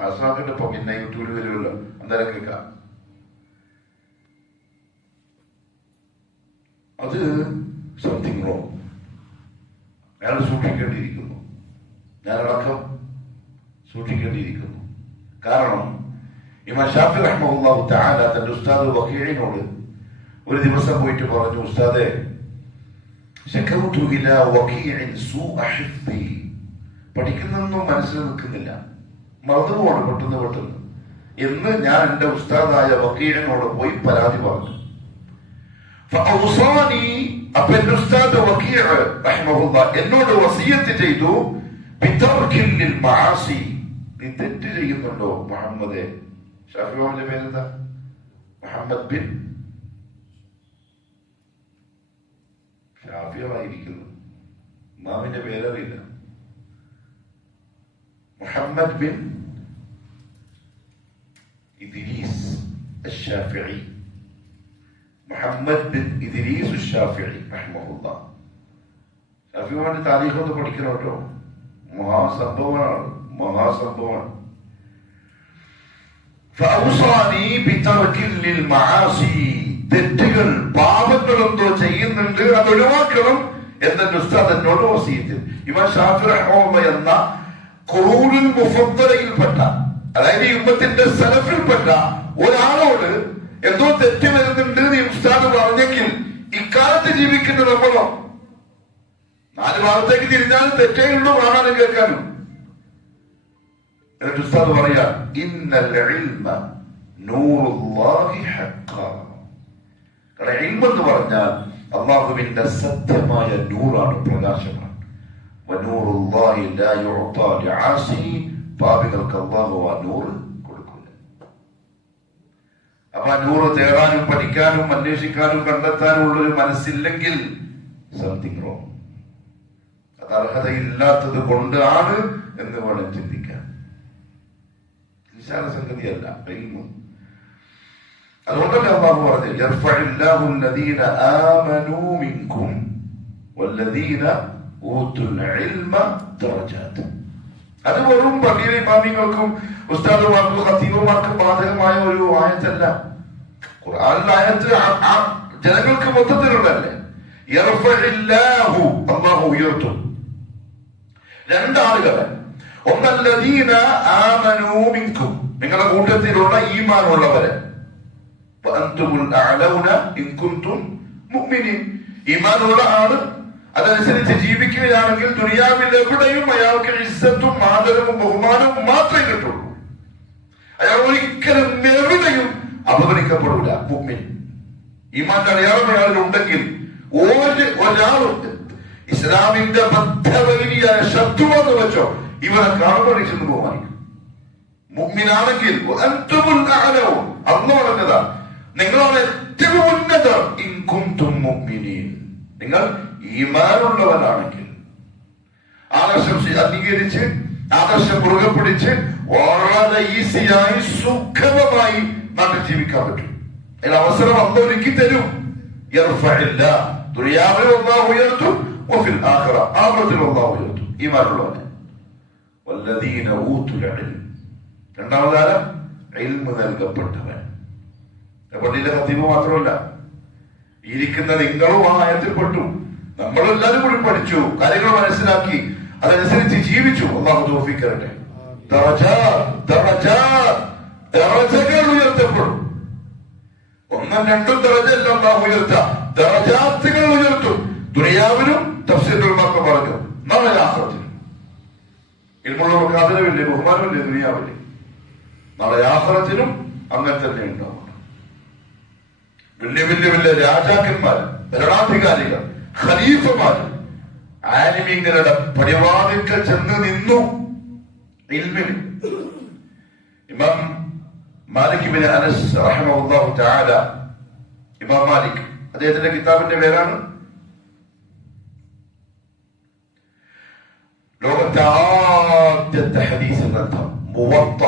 അസ്ലാമിന്റെ ഇപ്പൊ പിന്നെ യൂട്യൂബിൽ വരുമല്ലോ, അന്നേരം കേൾക്കാം. അത് സംതിങ് റോങ്. അയാൾ സൂക്ഷിക്കേണ്ടിയിരിക്കുന്നു, ഞാനടക്കം സൂക്ഷിക്കേണ്ടിയിരിക്കുന്നു. കാരണം ഇമാം ഷാഫി റഹ്മഹുല്ലാഹു തആല തന്റെ ഉസ്താദ് വകീഇനോട് ഒരു ദിവസം പോയിട്ട് പറഞ്ഞു, ഉസ്താദേ, ശകൗതു ഇലാ വകീഇൻ സൂഅ ഹിഫ്ദി, പഠിക്കുന്നൊന്നും മനസ്സിൽ നിൽക്കുന്നില്ല, മറന്നുപോണ് പെട്ടെന്ന് എന്ന് ഞാൻ എന്റെ ഉസ്താദായ വകീഇനോട് പോയി പരാതി പറഞ്ഞു. ഫഔസാനി, അപ്പോൾ എന്റെ ഉസ്താദ് വകീഇ റഹ്മഹുല്ലാഹ് എന്നോട് വസിയത്ത് ചെയ്തു, ബിതർകിൽ ലിൽ മആസി, നീ തെറ്റ് ചെയ്യുന്നുണ്ടോ മുഹമ്മദേ? ഷാഫി ഇമാമിന്റെ പേരെന്താ? മുഹമ്മദ് ബിൻ ഷാഫിയായിരിക്കുന്നു, ഇമാമിന്റെ പേരറിയില്ല. മുഹമ്മദ് ബിൻ ഇദ്രീസ് അശ്ശാഫിഈ, മുഹമ്മദ് ബിൻ ഇദ്രീസ് അശ്ശാഫിഈ റഹ്മഹുല്ലാഹ്. ഷാഫി ഇമാമിന്റെ താരീഖ് ഒന്ന് പഠിക്കണം കേട്ടോ, മഹാസംഭവമാണ്. തെറ്റുകൾ, പാപങ്ങൾ എന്തോ ചെയ്യുന്നുണ്ട്, അത് ഒഴിവാക്കണം എന്നെ ഉസ്താദ് എന്നോട് വസിയത്ത്. ഇമാം ഷാഫി റഹ്മഹുല്ലാഹ് എന്ന ഖുറൂനുൽ മുഫദ്ദലയിൽപ്പെട്ട, അതായത് ഈ ഉമ്മത്തിന്റെ സലഫിൽപ്പെട്ട ഒരാളോട് എന്തോ തെറ്റ് വരുന്നുണ്ട് നീ ഉസ്താദ് പറഞ്ഞെങ്കിൽ, ഇക്കാലത്ത് ജീവിക്കുന്ന നമ്മളോ 4 ഭാഗത്തേക്ക് തിരിഞ്ഞാലും തെറ്റേ ഉള്ളൂ, കാണാനും കേൾക്കാനും. എന്നിട്ട് ഉസ്താദ് പറയാ, ഇന്നൽ ഇൽമ നൂറുല്ലാഹി ഹഖ്ഖാ. കാരണം ഇൽമ എന്ന് പറഞ്ഞാൽ അല്ലാഹുവിന്റെ സത്യമായ നൂറാണ്, പ്രകാശമാണ്. വനൂറുല്ലാഹി ലാ യുഅതാ ലിആസി, പാപികൾക്ക് അല്ലാഹു ആ നൂറ് കൊടുക്കില്ല. അപ്പൊ ആ നൂറ് തേടാനും പഠിക്കാനും അന്വേഷിക്കാനും കണ്ടെത്താനും ഉള്ളൊരു മനസ്സില്ലെങ്കിൽ സംതിങ് റോങ്. അത് അർഹതയില്ലാത്തത് കൊണ്ടാണ് എന്ന് വേണം ചിന്തിക്കാൻ. നിസ്സാര സംഗതിയല്ല ഇൽമ്. അതുകൊണ്ടല്ലേ അല്ലാഹു പറഞ്ഞു, യർഫഉല്ലാഹു അല്ലദീന ആമനൂ മിൻകും വല്ലദീന ഊതുൽ ഇൽമ ദറജാത്ത്. അത് വെറും പള്ളിയിലെ ഇമാമിങ്ങൾക്കും ഉസ്താദുമാർക്കും ഖതീബുമാർക്കും ബാധകമായ ഒരു ആയത്തല്ല. ഖുർആനിലെ ആയത്ത് ജനങ്ങൾക്ക് മൊത്തത്തിലുള്ളതല്ലേ. യർഫഉല്ലാഹു, അല്ലാഹു ഉയർത്തും 2 ആളുകളെ. ഒന്നല്ലദീന ആമനൂ മിൻകും, നിങ്ങളുടെ കൂട്ടത്തിലുള്ള ഈമാനുള്ളവരെ. വഅൻതുമുൽ അഅലൗന ഇൻ കുൻതും മുഅ്മിനീൻ, ഈമാനുള്ള ആള് അതനുസരിച്ച് ജീവിക്കുകയാണെങ്കിൽ ദുനിയാവിൽ എവിടെയും അയാൾക്ക് ഇസ്സത്തും ആദരവും ബഹുമാനവും മാത്രമേ കിട്ടുള്ളൂ. അയാൾ ഒരിക്കലും എവിടെയും അപമാനിക്കപ്പെടില്ല. മുഅ്മിൻ ഈമാന്റെ അടയാളം അയാളിലുണ്ടെങ്കിൽ ഒരാളും ഇസ്ലാമിന്റെ ബദ്ധവൈരിയായ ശത്രുവെന്ന് വെച്ചോ ഇവനെ കാണുമ്പോൾ ചെന്ന് ബഹുമാനിക്കും. മുഅ്മിനാണെങ്കിൽ അല്ലാഹു പറഞ്ഞതാ, നിങ്ങളാണ് ഏറ്റവും ഉന്നതർ ഇൻ കുൻതും മുഅ്മിനീൻ, നിങ്ങൾ ഈമാനുള്ളവരാണെങ്കിൽ. ആദർശം അംഗീകരിച്ച് ആദർശം മുറുകെ പിടിച്ച് വളരെ ഈസിയായി സുഖമമായി നാട്ടിൽ ജീവിക്കാൻ പറ്റും. അതിന് അവസരം അല്ലാഹു ഒരുക്കി തരും. യർഫഇല്ലാഹ്, ദുനിയാവിൽ അല്ലാഹു ഉയർത്തും, വഫിൽ ആഖിറ, ആഖിറത്തിൽ അല്ലാഹു ഉയർത്തും ഈമാനുള്ളവനെ. വല്ലദീന ഊതുൽ ഇൽം, രണ്ടാമതാല ഇൽമ് നൽകപ്പെട്ടവൻ. പള്ളിയിലെ ഖതീബ് മാത്രമല്ല, ഇരിക്കുന്ന നിങ്ങളും ആ ആയത്തിൽപ്പെട്ടു. നമ്മളെല്ലാരും കൂടി പഠിച്ചു, കാര്യങ്ങൾ മനസ്സിലാക്കി, അതനുസരിച്ച് ജീവിച്ചു. അല്ലാഹു തൗഫീഖ് തരട്ടെ. ദറജകൾ ഉയർത്തപ്പെടും. 1ഉം 2ഉം ദറജയല്ല അല്ലാഹു ഉയർത്തുക, ദറജാത്തുകൾ ഉയർത്തും. ദുനിയാവിലും തഫ്സീറുൽ ഉലമാ പറഞ്ഞു, നാളെ ആഖിറത്തിലും. ഇൽമുള്ളവർക്ക് ആദരവില്ലേ, ബഹുമാനമില്ലേ ദുനിയാവില്ലേ? നാളെ ആഖിറത്തിലും അങ്ങനെ തന്നെ ഉണ്ടാവും. വലിയ വലിയ വലിയ രാജാക്കന്മാർ, ഭരണാധികാരികൾ, ഖലീഫമാർ ആലിമീങ്ങളുടെ പടിവാതിൽക്കൽ ചെന്ന് നിന്നു ഇൽമിന്. ഇമാം മാലിക് ഇബ്നു അനസ് റഹിമഹുല്ലാഹു തആല, ഇമാം മാലിക്, അദ്ദേഹത്തിന്റെ കിതാബിന്റെ പേരാണ് ലോകത്തെ ആദ്യത്തെ ഹദീസ് ഗ്രന്ഥം മുവത്ത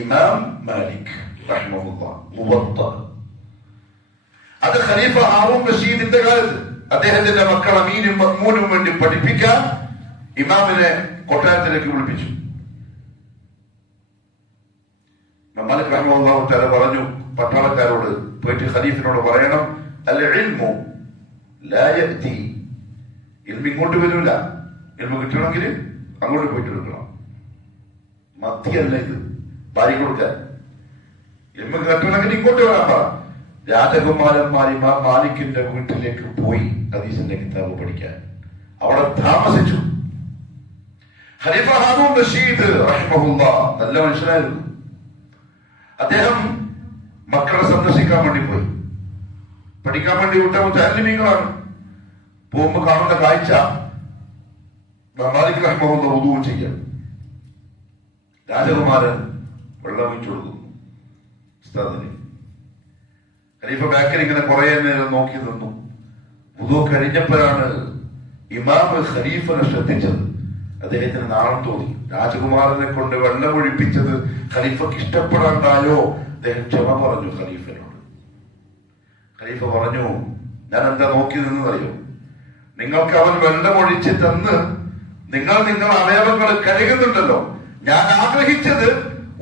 ഇമാം മാലിക് റഹിമഹുല്ലാഹ്. മുവത്ത അത് ഖലീഫ ഹാറൂൻ റഷീദിന്റെ കാലത്ത് അദ്ദേഹത്തിന്റെ മക്കൾ അമീനും മഅ്മൂനും വേണ്ടി പഠിപ്പിക്കാൻ ഇമാമിനെ കൊട്ടാരത്തിലേക്ക് വിളിപ്പിച്ചു. മാലിക് റഹിമഹുല്ലാഹു തആല പറഞ്ഞു പട്ടാളക്കാരോട്, പോയിട്ട് ഖലീഫിനോട് പറയണം, അൽ ഇൽമു ലാ യഅതി, ഇൽമു ഇങ്ങോട്ട് വരില്ല, ഇൽമു കിട്ടണമെങ്കിൽ അങ്ങോട്ട് പോയിട്ട് എടുക്കണം. മത്തിയല്ല ഇത് ഭാര്യ കൊടുക്കാൻ. ഇൽമു കിട്ടണമെങ്കിൽ ഇങ്ങോട്ട് വരാൻ പറ. രാജകുമാരന്മാർ ഇമാം മാലിക്കിന്റെ വീട്ടിലേക്ക് പോയി ഹദീസിന്റെ കിതാബ് പഠിക്കാൻ. അവിടെ താമസിച്ചു. ഖലീഫ ഹാറൂൻ റഷീദ് റഹിമഹുല്ലാഹ് നല്ല മനുഷ്യനായിരുന്നു. അദ്ദേഹം മക്കളെ സന്ദർശിക്കാൻ വേണ്ടി പോയി. പഠിക്കാൻ വേണ്ടി വിട്ട മുതഅല്ലിമീങ്ങളാണ്. പോകുമ്പോ കാണുന്ന കാഴ്ച മാലിക് റഹിമഹുല്ലാഹ് വുദൂ ചെയ്യാൻ. രാജകുമാരൻ വെള്ളം ഒഴിച്ചു കൊടുക്കുന്നു ഉസ്താദിന്. ഖലീഫ ബാക്കിൽ ഇങ്ങനെ കുറെ നേരം നോക്കി നിന്നു. വുദൂ കഴിഞ്ഞപ്പോഴാണ് ഇമാം ഖലീഫനെ ശ്രദ്ധിച്ചത്. അദ്ദേഹത്തിന് നാണം തോന്നി. രാജകുമാരനെ കൊണ്ട് വെള്ളമൊഴിപ്പിച്ചത് ഖലീഫക്ക് ഇഷ്ടപ്പെടാണ്ടായോ? അദ്ദേഹം ക്ഷമ പറഞ്ഞു ഖലീഫനോട്. ഖലീഫ പറഞ്ഞു, ഞാൻ എന്താ നോക്കി നിന്നറിയോ? നിങ്ങൾക്ക് അവൻ വെള്ളമൊഴിച്ച് തന്ന് നിങ്ങൾ അവയവങ്ങൾ കഴുകുന്നുണ്ടല്ലോ. ഞാൻ ആഗ്രഹിച്ചത്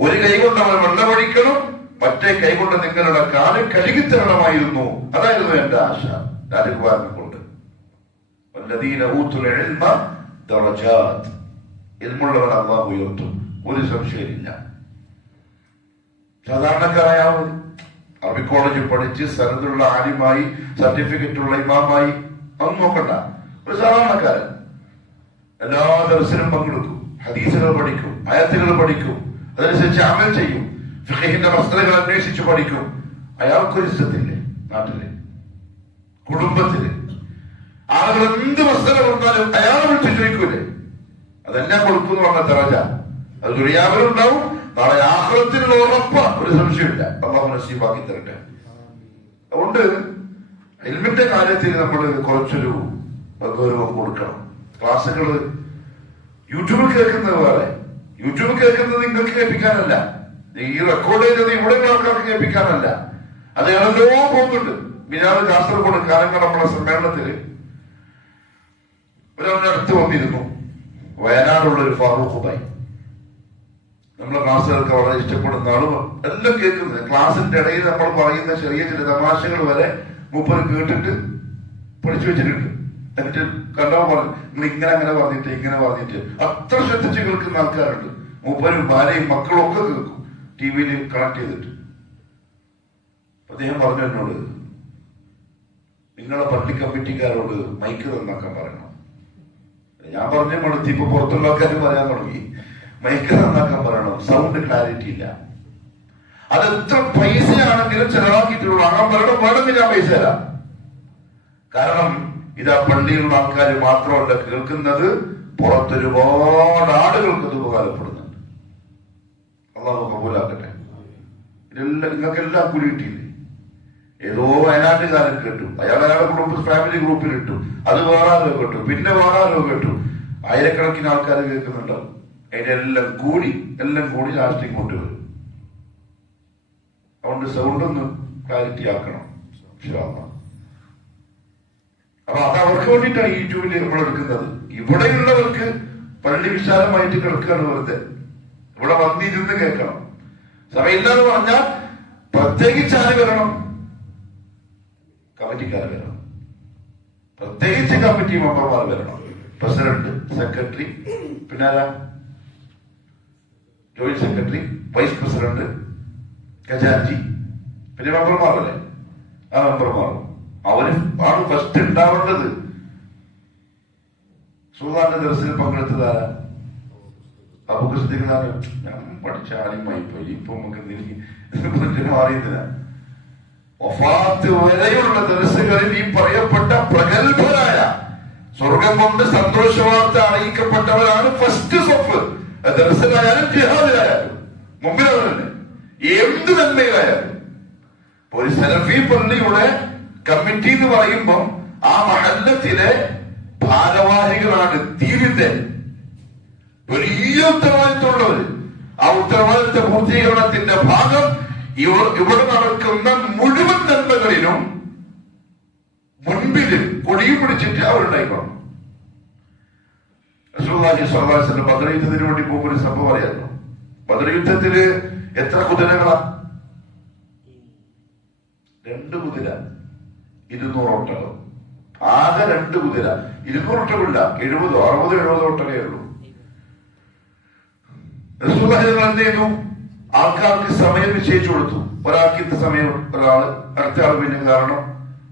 ഒരു കൈ കൊണ്ട് അവൻ വെള്ളമൊഴിക്കണം, മറ്റേ കൈ കൊണ്ട് നിങ്ങളുടെ കാല് കഴുകിത്തരണമായിരുന്നു. അതായിരുന്നു എന്റെ ആശ രാജകുമാരനെ കൊണ്ട്. വല്ലദീന ഊതുൽ ഇൽമ ദറജാത്ത്, ഇൽമുള്ളവൻ അല്ലാഹു ഉയർത്തും, ഒരു സംശയമില്ല. സാധാരണക്കാരായ അറബി കോളേജിൽ പഠിച്ച് സനദുള്ള ആലിമായി സർട്ടിഫിക്കറ്റ് ഉള്ള ഇമാമായി ഒന്നും നോക്കണ്ട. ഒരു സാധാരണക്കാരൻ എല്ലാ ദർസിലും പങ്കെടുക്കും, ഹദീസുകൾ പഠിക്കും, ആയത്തുകൾ പഠിക്കും, അതനുസരിച്ച് അമൽ ചെയ്യും, ഫിഖഹിന്റെ മസ്അലകൾ അന്വേഷിച്ച് പഠിക്കും. അയാൾക്കൊരു ഇസ്സത്തില്ലേ നാട്ടില്, കുടുംബത്തില്? ആളുകൾ എന്ത് മസ്അല പറഞ്ഞാലും അയാളെ വിളിച്ച് ചോദിക്കൂലേ? അതെല്ലാം കൊടുക്കുന്നു പറഞ്ഞ ദറജ. അത് ദുനിയാവിലും ഉണ്ടാവും, നാളെ ആഖിറത്തിലുള്ള ഉറപ്പ, ഒരു സംശയമില്ല. അല്ലാഹു നസീബാക്കി തരട്ടെ. അതുകൊണ്ട് ഇൽമിന്റെ കാര്യത്തിൽ നമ്മൾ കുറച്ചൊരു ഗൗരവം കൊടുക്കണം. ക്ലാസ്സുകൾ യൂട്യൂബിൽ കേൾക്കുന്നത് വേറെ, യൂട്യൂബിൽ കേൾക്കുന്നത് നിങ്ങൾക്ക് കേൾപ്പിക്കാനല്ല, ഈ റെക്കോർഡ് ചെയ്തത് ഇവിടെ ആൾക്കാർക്ക് കേൾപ്പിക്കാനല്ല. അത് എവിടെയോ പോകുന്നുണ്ട്. മിനാവ് കാസർഗോഡ് കാലങ്ങളപ്പുള്ള സമ്മേളനത്തില് ഒരാളുടെ അടുത്ത് വന്നിരുന്നു, വയനാടുള്ള ഒരു ഫാറൂഖ് ഭായി. നമ്മളെ ക്ലാസ്സുകൾക്ക് വളരെ ഇഷ്ടപ്പെടുന്ന ആളും എല്ലാം കേൾക്കുന്നത്. ക്ലാസിന്റെ ഇടയിൽ നമ്മൾ പറയുന്ന ചെറിയ ചില തമാശകൾ വരെ മൂപ്പര് കേട്ടിട്ട് പഠിച്ചു വെച്ചിട്ടുണ്ട്. എന്നിട്ട് കണ്ടോ പറഞ്ഞു, നിങ്ങൾ ഇങ്ങനെ അങ്ങനെ പറഞ്ഞിട്ട് ഇങ്ങനെ പറഞ്ഞിട്ട് അത്ര ശ്രദ്ധിച്ച് കേൾക്കുന്ന ആൾക്കാരുണ്ട്. മൂപ്പരും ഭാര്യയും മക്കളും ഒക്കെ കേൾക്കും ടി വിയിൽ കണക്ട് ചെയ്തിട്ട്. അദ്ദേഹം പറഞ്ഞു എന്നോട്, നിങ്ങളെ പള്ളി കമ്മിറ്റിക്കാരോട് മൈക്ക് നന്നാക്കാൻ പറയണം. ഞാൻ പറഞ്ഞു കൊടുത്ത് ഇപ്പൊ പുറത്തുള്ള ആൾക്കാരും പറയാൻ തുടങ്ങി, മൈക്ക് നന്നാക്കാൻ പറയണം, സൗണ്ട് ക്ലാരിറ്റി ഇല്ല. അത് എത്ര പൈസയാണെങ്കിലും ചെലവാക്കിയിട്ടുള്ളൂ, വാങ്ങാൻ പറയണം, വേണമെങ്കിൽ ആ പൈസ തരാം. കാരണം ഇതാ പള്ളിയിലുള്ള ആൾക്കാർ മാത്രമല്ല കേൾക്കുന്നത്, പുറത്തൊരുപാട് ആളുകൾക്ക് ഇത് ഉപകാരപ്പെടുന്നുണ്ട്. അള്ളാഹു കബൂലാക്കട്ടെ. ഇതെല്ലാം നിങ്ങൾക്കെല്ലാം കൂടി കിട്ടിയില്ലേ? ഏതോ വയനാട്ടുകാരൻ കേട്ടു, അയാളുടെ കുടുംബ ഫാമിലി ഗ്രൂപ്പിൽ ഇട്ടു, അത് വേറെ ആരോ കേട്ടു, പിന്നെ വേറെ ആരോ കേട്ടു, ആയിരക്കണക്കിന് ആൾക്കാർ കേൾക്കുന്നുണ്ടാവും. അതിന്റെ എല്ലാം കൂടി ലാസ്റ്റ് ഇങ്ങോട്ട് വരും. അതുകൊണ്ട് സൗണ്ട് ഒന്ന് ക്ലാരിറ്റി ആക്കണം. അപ്പൊ അത് അവർക്ക് വേണ്ടിയിട്ടാണ് യൂട്യൂബിൽ നമ്മൾ എടുക്കുന്നത്. ഇവിടെയുള്ളവർക്ക് പള്ളി വിശാലമായിട്ട് കിടക്കുകയാണ് വെറുതെ. ഇവിടെ വന്നിരുന്ന് കേൾക്കണം. സമയമില്ലാന്ന് പറഞ്ഞാൽ പ്രത്യേകിച്ച് ആര് വരണം? കമ്മിറ്റിക്കാർ വരണം, പ്രത്യേകിച്ച് കമ്മിറ്റി മെമ്പർമാർ വരണം. പ്രസിഡന്റ്, സെക്രട്ടറി, പിന്നെ ആരാ? ജോയിന്റ് സെക്രട്ടറി, വൈസ് പ്രസിഡന്റ്, ഖജാൻജി, പിന്നെ മെമ്പർമാരല്ലേ? ആ മെമ്പർമാരും അവര് ആണ് ഫസ്റ്റ് ഉണ്ടാവേണ്ടത്. സുൽത്താന്റെ ദർസിൽ പങ്കെടുത്തതാരാ? അബൂബക്കർ സിദ്ദീഖ്. ഞാൻ പഠിച്ച ആലിമായി പോയി, ഇപ്പൊ നമുക്ക് മാറിയതിനാ. വഫാത്ത് വരെയുള്ള ദർസുകളിൽ ഈ പറയപ്പെട്ട പ്രഗത്ഭരായ സ്വർഗം കൊണ്ട് സന്തോഷ വാർത്ത അറിയിക്കപ്പെട്ടവരാണ് ഫസ്റ്റ് സൊഫ്. ദർസിലായാലും ജിഹാദിലായാലും മുമ്പിലവരല്ലേ. എന്ത് നന്മയിലായാലും. ഒരു സലഫി പള്ളിയുടെ കമ്മിറ്റി എന്ന് പറയുമ്പോൾ ആ മഹല്ലത്തിലെ ഭാരവാഹികളാണ് തീരിന്റെ വലിയ ഉത്തരവാദിത്തമുള്ളവർ. ആ ഉത്തരവാദിത്ത പൂർത്തീകരണത്തിന്റെ ഭാഗം ഇവിടെ നടക്കുന്ന മുഴുവൻ നന്മകളിലും മുൻപിൽ കൊടിയും പിടിച്ചിട്ട് അവരുണ്ടായിക്കണം. റസൂലുള്ളാഹി സ്വല്ലല്ലാഹു അലൈഹി വസല്ലം ബദർ യുദ്ധത്തിന് വേണ്ടി പോകുമ്പോൾ ഒരു സംഭവം അറിയാമോ? ബദർ യുദ്ധത്തില് എത്ര കുതിരകളാ? 2 കുതിര, 200 ഒട്ടകം. ആകെ 2 കുതിര, 200 ഒട്ടകമില്ല, 70, 60, 70 ഒട്ടകേ ഉള്ളൂ. റസൂലുള്ളാഹി എന്ത് ചെയ്തു? ആൾക്കാർക്ക് സമയം നിശ്ചയിച്ചു കൊടുത്തു. ഒരാൾക്ക് ഇന്ന സമയം, ഒരാള് അടുത്ത ആൾ പിന്നെ. കാരണം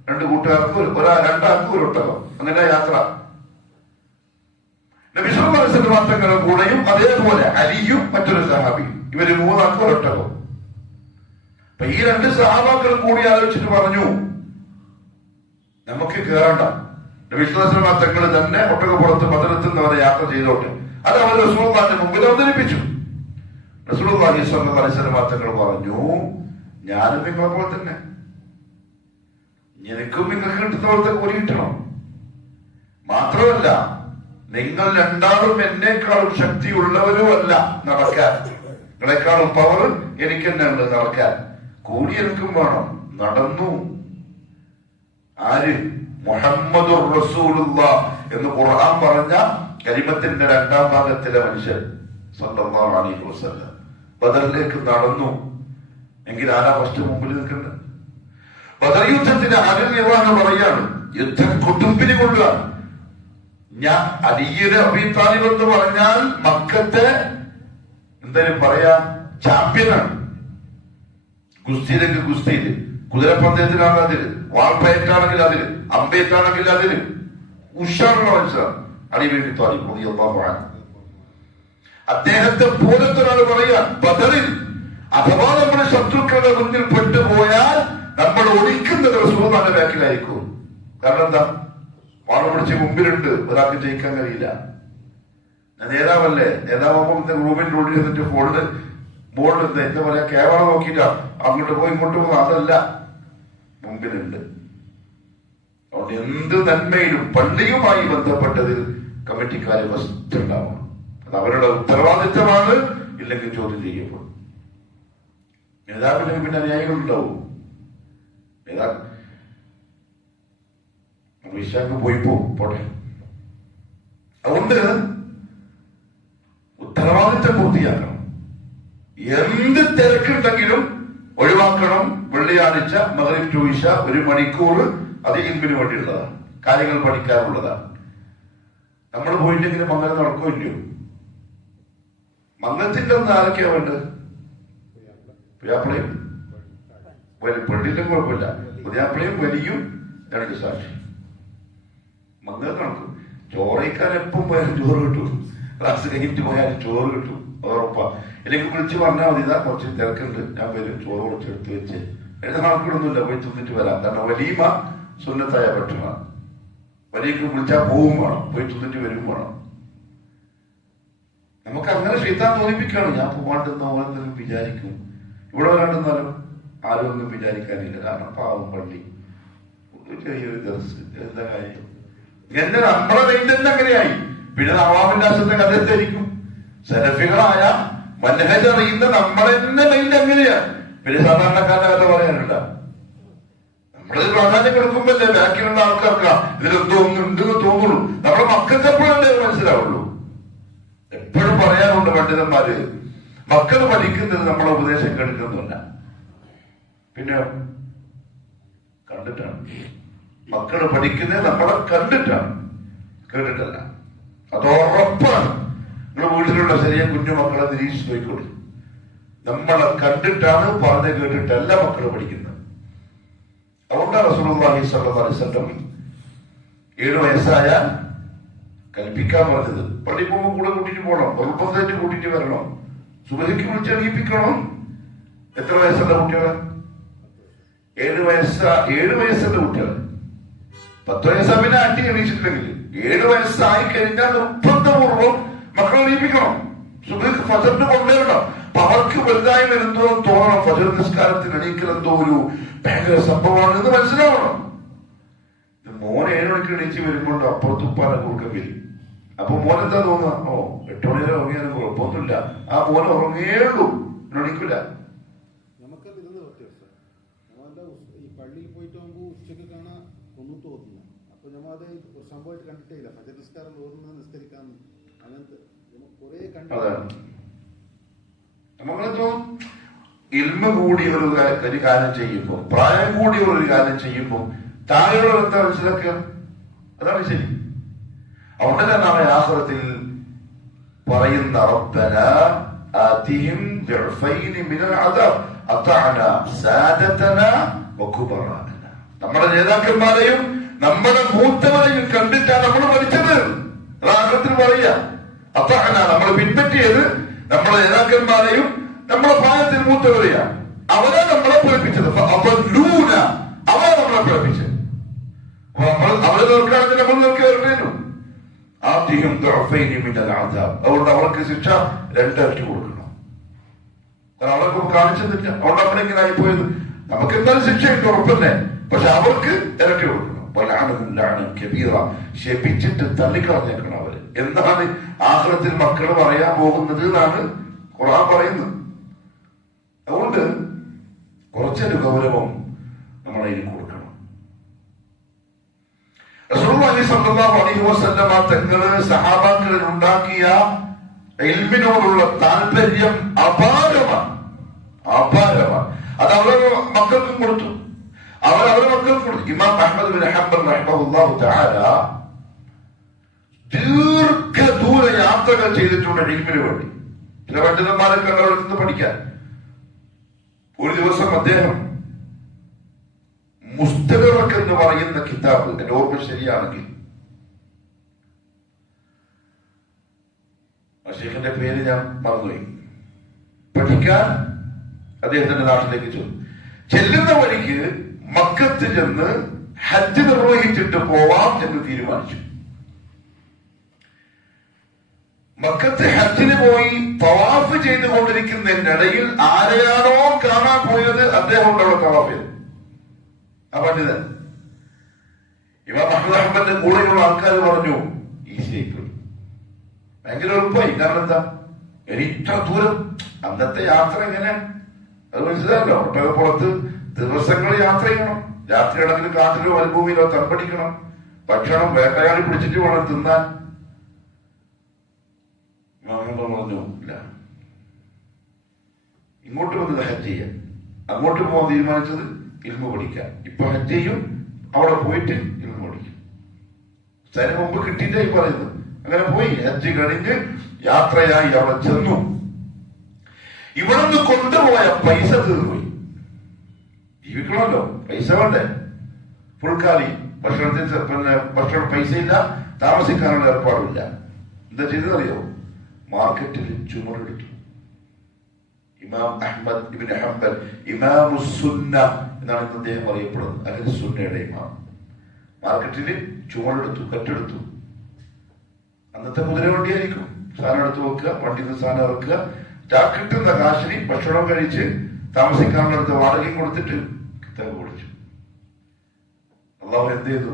2 കൂട്ടുകാർക്ക് 2 ഒരു ഒട്ടകം. അങ്ങനെ യാത്ര. നബി സല്ലല്ലാഹു അലൈഹി വസല്ലം തങ്ങളുടെ കൂടെയും അതേപോലെ അലിയും മറ്റൊരു സഹാബിയും, ഇവര് 3 ആൾക്ക് ഒരു ഒട്ടകം. അപ്പൊ ഈ 2 സഹാബാക്കളും കൂടി ആലോചിച്ചിട്ട് പറഞ്ഞു, നമുക്ക് കേറണ്ട. നബി സല്ലല്ലാഹു അലൈഹി വസല്ലം തങ്ങൾ തന്നെ ഒട്ടകപ്പുറത്ത് ബദറെത്തുന്നവരെ യാത്ര ചെയ്തോട്ടെ. അത് അവർ റസൂലുള്ളാഹിന്റെ മുമ്പിൽ അവതരിപ്പിച്ചു. റസൂലുള്ളാഹി സ്വല്ലല്ലാഹു അലൈഹി വസല്ലം തങ്ങൾ പറഞ്ഞു, ഞാനും നിങ്ങളെ പോലെ തന്നെ, എനിക്കും നിങ്ങൾക്ക് കിട്ടുന്ന പോലത്തെ കൂലി കിട്ടണം. മാത്രമല്ല, നിങ്ങൾ രണ്ടാളും എന്നെക്കാളും ശക്തിയുള്ളവരുമല്ല നടക്കാൻ. നിങ്ങളെക്കാളും പവർ എനിക്ക് തന്നെ ഉണ്ട് നടക്കാൻ. കൂലി എനിക്കും വേണം. നടന്നു. ആര്? മുഹമ്മദുർ റസൂലുള്ളാഹ് എന്ന് ഖുർആൻ പറഞ്ഞ കലിമത്തിന്റെ 2ാം ഭാഗത്തിലെ മനുഷ്യൻ സല്ലല്ലാഹു അലൈഹി വസല്ലം ബദറിലേക്ക് നടന്നു. എങ്കിൽ ആരാ ഫസ്റ്റ് മുമ്പിൽ നിൽക്കുന്നത്? ബദർ യുദ്ധത്തിന് അലി നിർവഹണം പറയാണ്, യുദ്ധം കുടുംബിന് കൊള്ളുക. ഞാൻ അലിയുടെ അബീ താലിബ് എന്ന് പറഞ്ഞാൽ മക്കത്തെ എന്തായാലും പറയാ ചാമ്പ്യനാണ്. ഗുസ്തിയിലേക്ക് ഗുസ്തിയില്, കുതിരപ്പന്തയത്തിലാണെങ്കിൽ അതില്, വാൾപ്പയറ്റാണെങ്കിൽ അതില്, അമ്പയറ്റാണെങ്കിൽ അതില് ഉഷാറുള്ള മനുഷ്യരാണ് അലി അബീ താലിബ് റളിയല്ലാഹു അൻഹു. അദ്ദേഹത്തെ പോലത്തെ ഒരാൾ പറയാൻ, ബദറിൽ അഥവാ നമ്മുടെ ശത്രുക്കളുടെ മുന്നിൽ പെട്ടുപോയാൽ നമ്മൾ ഒളിക്കുന്നത് റസൂലുള്ളാഹിന്റെ ബാക്കിലായിരിക്കും. കാരണം എന്താ? വാള് പിടിച്ച് മുമ്പിലുണ്ട്, ഒരാൾക്ക് ജയിക്കാൻ കഴിയില്ല. ഞാൻ നേതാവല്ലേ, നേതാവുമ്പോ റൂമിന്റെ ഉള്ളിൽ എന്നിട്ട് ബോർഡ് എന്താ പറയാ, ക്യാമറ നോക്കിയിട്ടാ അങ്ങോട്ട് പോയി ഇങ്ങോട്ട് പോകും. അതല്ല, മുമ്പിലുണ്ട്. അതുകൊണ്ട് എന്ത് നന്മയിലും പള്ളിയുമായി ബന്ധപ്പെട്ടതിൽ കമ്മിറ്റിക്കാരെ ഫസ്റ്റ് ഉണ്ടാവണം. അത് അവരുടെ ഉത്തരവാദിത്തമാണ്. ഇല്ലെങ്കിൽ ചോദ്യം ചെയ്യപ്പെടും. നേതാവില്ലെങ്കിൽ പിന്നെ അനുയായികളുണ്ടാവും. വിശാഖ് പോയി പോട്ടെ. അതുകൊണ്ട് ഉത്തരവാദിത്തം പൂർത്തിയാക്കണം. എന്ത് തിരക്കുണ്ടെങ്കിലും ഒഴിവാക്കണം. വെള്ളിയാഴ്ച മഗ്‌രിബ് ടു ഇശ 1 മണിക്കൂർ അത് ഇൽമിന് വേണ്ടിയുള്ളതാണ്, കാര്യങ്ങൾ പഠിക്കാനുള്ളതാണ്. നമ്മൾ പോയിട്ടെങ്കിൽ മംഗലം നടക്കോ ഇല്ലയോ? മംഗലത്തിന്റെ ഒന്ന് ആരൊക്കെയാ വേണ്ടത്? പുതിയാപ്പിളയും പെണ്ണിലും കുഴപ്പമില്ല. പുതിയാപ്പിളയും വലിയും 2 സാക്ഷി. മംഗലം നടക്കും. ചോറയ്ക്കാൻ എപ്പം പോയാലും ചോറ് കിട്ടും. ക്ലാസ് കഴിഞ്ഞിട്ട് പോയാലും ചോറ് കിട്ടും, അത് ഉറപ്പാ. എനിക്ക് വിളിച്ച് പറഞ്ഞാൽ മതി, ഇതാ കുറച്ച് തിരക്കുണ്ട്, ഞാൻ വരും, ചോറ് കുറച്ച് എടുത്ത് വെച്ച്. എന്റെ കണക്കിടൊന്നുമില്ല, പോയി തിന്നിട്ട് വരാം. കാരണം വലീമ സുന്നത്തായ പറ്റുന്ന വലിയക്ക് വിളിച്ചാൽ പോവും വേണം, പോയി തിന്നിട്ട് വരും വേണം. നമുക്ക് അങ്ങനെ ശൈത്താൻ തോന്നിപ്പിക്കുകയാണ്. ഞാൻ പോവാണ്ടെന്ന ഓരോരുത്തരും വിചാരിക്കും. ഇവിടെ വരാണ്ടെന്നാലും ആരും ഒന്നും വിചാരിക്കാനില്ല. കാരണം പാവം പള്ളി, ചെറിയൊരു ദിവസം എന്താ കാര്യം. എന്റെ നമ്മളെ മൈൻഡ് അങ്ങനെയായി. പിന്നെ നവാബിന്റെ അസത്തെ കഥയായിരിക്കും. സെലഫികളായ മനഹജ് അറിയുന്ന നമ്മളെ തന്നെ മൈൻഡ് അങ്ങനെയാണ്. പിന്നെ സാധാരണക്കാരുടെ കഥ പറയാനില്ല. നമ്മളിത് പ്രാധാന്യം കൊടുക്കുമ്പല്ലേ ബാക്കിയുള്ള ആൾക്കാർക്ക് ഇതിലെന്തോ ഒന്നുണ്ടെന്ന് തോന്നുള്ളൂ. നമ്മുടെ മക്കൾക്ക് എപ്പോഴല്ലേ മനസ്സിലാവുള്ളൂ. എപ്പോഴും പറയാറുണ്ട് പണ്ഡിതന്മാര്, മക്കൾ പഠിക്കുന്നത് നമ്മളെ ഉപദേശം കേൾക്കുന്നില്ല, പിന്നെ കണ്ടിട്ടാണ്. മക്കള് പഠിക്കുന്നത് നമ്മളെ കണ്ടിട്ടാണ്, കേട്ടിട്ടല്ല. അത് ഉറപ്പാണ്. നിങ്ങൾ വീട്ടിലുള്ള ചെറിയ കുഞ്ഞു മക്കളെ നിരീക്ഷിച്ച് പോയിക്കോളൂ. നമ്മളെ കണ്ടിട്ടാണ്, പറഞ്ഞ് കേട്ടിട്ടല്ല മക്കള് പഠിക്കുന്നത്. അതുകൊണ്ടാണ് റസൂലുള്ളാഹി സ്വല്ലല്ലാഹു അലൈഹി വസല്ലം 7 വയസ്സായാൽ കൽപ്പിക്കാൻ പറഞ്ഞത്. പള്ളി പോകുമ്പോൾ കൂടെ കൂട്ടിട്ട് പോകണം, നിർബന്ധമായിട്ട് കൂട്ടിട്ട് വരണം, സുബഹിക്ക് വിളിച്ച് എണീപ്പിക്കണം. എത്ര വയസ്സുള്ള കുട്ടികളെ? 7 വയസ്സുള്ള കുട്ടികളെ. 10 വയസ്സാ പിന്നെ ആട്ടി എണീച്ചിട്ടുണ്ടെങ്കിൽ 7 വയസ്സായി കഴിഞ്ഞാൽ നിർബന്ധപൂർവ്വം മക്കളെ എണീപ്പിക്കണം. സുബഹിക്ക് ഫജറിന് കൊണ്ടുവരണം. അപ്പൊ അവർക്ക് വലുതായി വരുന്നോ തോന്നണം ഫജ്ർ നിസ്കാരത്തിന് എണീക്കൽ എന്തോ ഒരു ഭയങ്കര സംഭവമാണ് എന്ന് മനസ്സിലാവണം. മോൻ 7 മണിക്ക് എണീച്ച് വരുമ്പോൾ അപ്പുറത്തുപ്പാനെ കുറുക്കം വരും. അപ്പൊ മോൻ എന്താ തോന്നുക, 8 മണി വരെ ഉറങ്ങിയാലും കുഴപ്പമൊന്നുമില്ല, ആ മോനെ ഉറങ്ങിയുള്ളൂ, എണീക്കില്ല. പള്ളിയിൽ പോയിട്ട് ഉച്ചക്ക് കാണാൻ ഒന്നും തോന്നുന്നു. അപ്പൊ നമ്മൾ അത് സംഭവമായിട്ട് കണ്ടിട്ടേ ഇല്ല. ഫജ്ർ നിസ്കാരം ഓർന്ന് നിസ്കരിക്കാൻ അങ്ങനത്തെ കുറെ നമ്മളെന്തോ ഇൽമ കൂടിയ ഒരു കാര്യം ചെയ്യുമ്പോൾ, പ്രായം കൂടിയ ഒരു കാര്യം ചെയ്യുമ്പോൾ താഴെയുള്ള എന്താ മനസ്സിലാക്കുക, അതാണ് ശരി. അവിടെ നാളെ ആഖിറത്തിൽ പറയുന്ന റബ്ബന ആതിഹിം ദുഅഫൈനി മിനൽ അദാബ് അതഅന സാദതന വകുബറാന. നമ്മുടെ നേതാക്കന്മാരെയും നമ്മുടെ മൂത്തവരെയും കണ്ടിട്ടാണ് നമ്മൾ മരിച്ചത്. ആഖിറത്തിൽ പറയുക അതഅന, നമ്മൾ പിൻപറ്റിയത് നമ്മുടെ നേതാക്കന്മാരെയും നമ്മുടെ പ്രായത്തിൽ മൂത്തവരെയാണ്. അവരെ നമ്മളെ പഠിപ്പിച്ചത്, അവരെ നമ്മളെ പഠിപ്പിച്ചത്. അവരെ നോക്കുകയാണെങ്കിൽ നമ്മൾ നോക്കിയാലും ആദ്യം അതുകൊണ്ട് അവർക്ക് ശിക്ഷ 2 ഇരട്ടി കൊടുക്കണം. കാരണം അവർക്ക് കാണിച്ചെന്നില്ല, അതുകൊണ്ട് അവരെങ്ങനെ ആയിപ്പോയത്. നമുക്ക് എന്തായാലും ശിക്ഷയുണ്ട് ഉറപ്പന്നെ, പക്ഷെ അവർക്ക് ഇരട്ടി കൊടുക്കണം. ശപിച്ചിട്ട് തള്ളിക്കളഞ്ഞേക്കണം അവര്. എന്താണ് ആഖിറത്തിൽ മക്കൾ പറയാൻ പോകുന്നത് എന്നാണ് ഖുർആൻ പറയുന്നത്. അതുകൊണ്ട് കുറച്ചൊരു ഗൗരവം നമ്മളതിൽ കൊടുക്കണം. റസൂലുള്ളാഹി സ്വല്ലല്ലാഹു അലൈഹി വസല്ലമ തങ്ങള് സഹാബാക്കളിൽ ഉണ്ടാക്കിയ ഇൽമിനോടുള്ള താല്പര്യം അപാരമാണ്. അത് അവരുടെ മക്കൾക്കും കൊടുത്തു, അവരുടെ മക്കൾക്കും കൊടുത്തു. ഇമാം അഹ്മദ് ബിൻ ഹംബൽ റഹിമഹുല്ലാഹു തആല ദീർഘദൂര യാത്രകൾ ചെയ്തിട്ടുണ്ട് ഇൽമിന് വേണ്ടി. ചില പണ്ഡിതന്മാരെ കണ്ടവരിൽ നിന്ന് പഠിക്കാൻ. ഒരു ദിവസം അദ്ദേഹം മുസ്തദറക് എന്ന് പറയുന്ന കിതാബ്, എന്റെ ഓർമ്മ ശരിയാണെങ്കിൽ, ഷെയ്ഖിന്റെ പേര് ഞാൻ മറന്നുപോയി, പഠിക്കാൻ അദ്ദേഹത്തിന്റെ നാട്ടിലേക്ക് ചെല്ലുന്ന വഴിക്ക് മക്കത്ത് ചെന്ന് ഹജ്ജ് നിർവഹിച്ചിട്ട് പോവാം എന്ന് തീരുമാനിച്ചു. മക്കത്ത് ഹജ്ജിന് പോയി തവാഫ് ചെയ്തുകൊണ്ടിരിക്കുന്നതിനിടയിൽ ആരെയാണോ കാണാൻ പോയത് അദ്ദേഹം അവിടെ തവാഫ് ചെയ്തു. ആ പണ്ഡിതൻ ഇമാം അഹ്മദ് ഹംബലിന്റെ കൂടെയുള്ള ആൾക്കാർ പറഞ്ഞു, ഈസിയായിപ്പോയി, ഭയങ്കര എളുപ്പമായി. കാരണം എന്താ, ഇത്ര ദൂരം അന്നത്തെ യാത്ര എങ്ങനെ അത് മനസ്സിലായല്ലോ. ഒട്ടകപ്പുറത്ത് ദിവസങ്ങൾ യാത്ര ചെയ്യണം, രാത്രിയാണെങ്കിൽ കാട്ടിലോ മരുഭൂമിയിലോ തമ്പടിക്കണം, ഭക്ഷണം വേട്ടയാടി പിടിച്ചിട്ട് വേണം തിന്നാൻ. പറഞ്ഞു ഇല്ല, ഇങ്ങോട്ട് വന്നത് ഹജ്ജ് ചെയ്യാൻ, അങ്ങോട്ട് പോകാൻ തീരുമാനിച്ചത് ഇൽമു പഠിക്കാൻ. ഇപ്പൊ ഹജ്ജ് ചെയ്യും, അവിടെ പോയിട്ട് ഇൽമു പഠിക്കും. അതിന് മുമ്പ് കിട്ടിയിട്ടായി പറയുന്നത്. അങ്ങനെ പോയി ഹജ്ജ് കഴിഞ്ഞ് യാത്രയായി അവിടെ ചെന്നു. ഇവിടെ നിന്ന് കൊണ്ടുപോയ പൈസ തീർന്നുപോയി. ജീവിക്കണമല്ലോ, പൈസ വേണ്ടേ? ഫുൾക്കാലി ഭക്ഷണത്തിന്, ഭക്ഷണം പൈസ ഇല്ല, താമസിക്കാനുള്ള ഏർപ്പാടില്ല. എന്താ ചെയ്തതറിയോ? മാർക്കറ്റിൽ ചുമടെടുത്തു. ഇമാം അഹ്മദ് ഇബ്നു ഹംബൽ ഇമാമുസ്സുന്ന എന്നാണ് അദ്ദേഹം അറിയപ്പെടുന്നത്, അഹ്ലു സുന്നയുടെ ഇമാം. മാർക്കറ്റിൽ ചുമടെടുത്തു, കെട്ടെടുത്തു. അന്നത്തെ കുതിര വണ്ടിയായിരിക്കും. സാധനം എടുത്ത് വെക്കുക, വണ്ടിയിൽ നിന്ന് സാധനം ഇറക്കുക, കിട്ടുന്ന കാശിന് ഭക്ഷണം കഴിച്ച് താമസിക്കാനുള്ളടുത്ത് വാടകയും കൊടുത്തിട്ട് കിതാബ് പഠിച്ചു. അള്ളാഹു എന്ത് ചെയ്തു?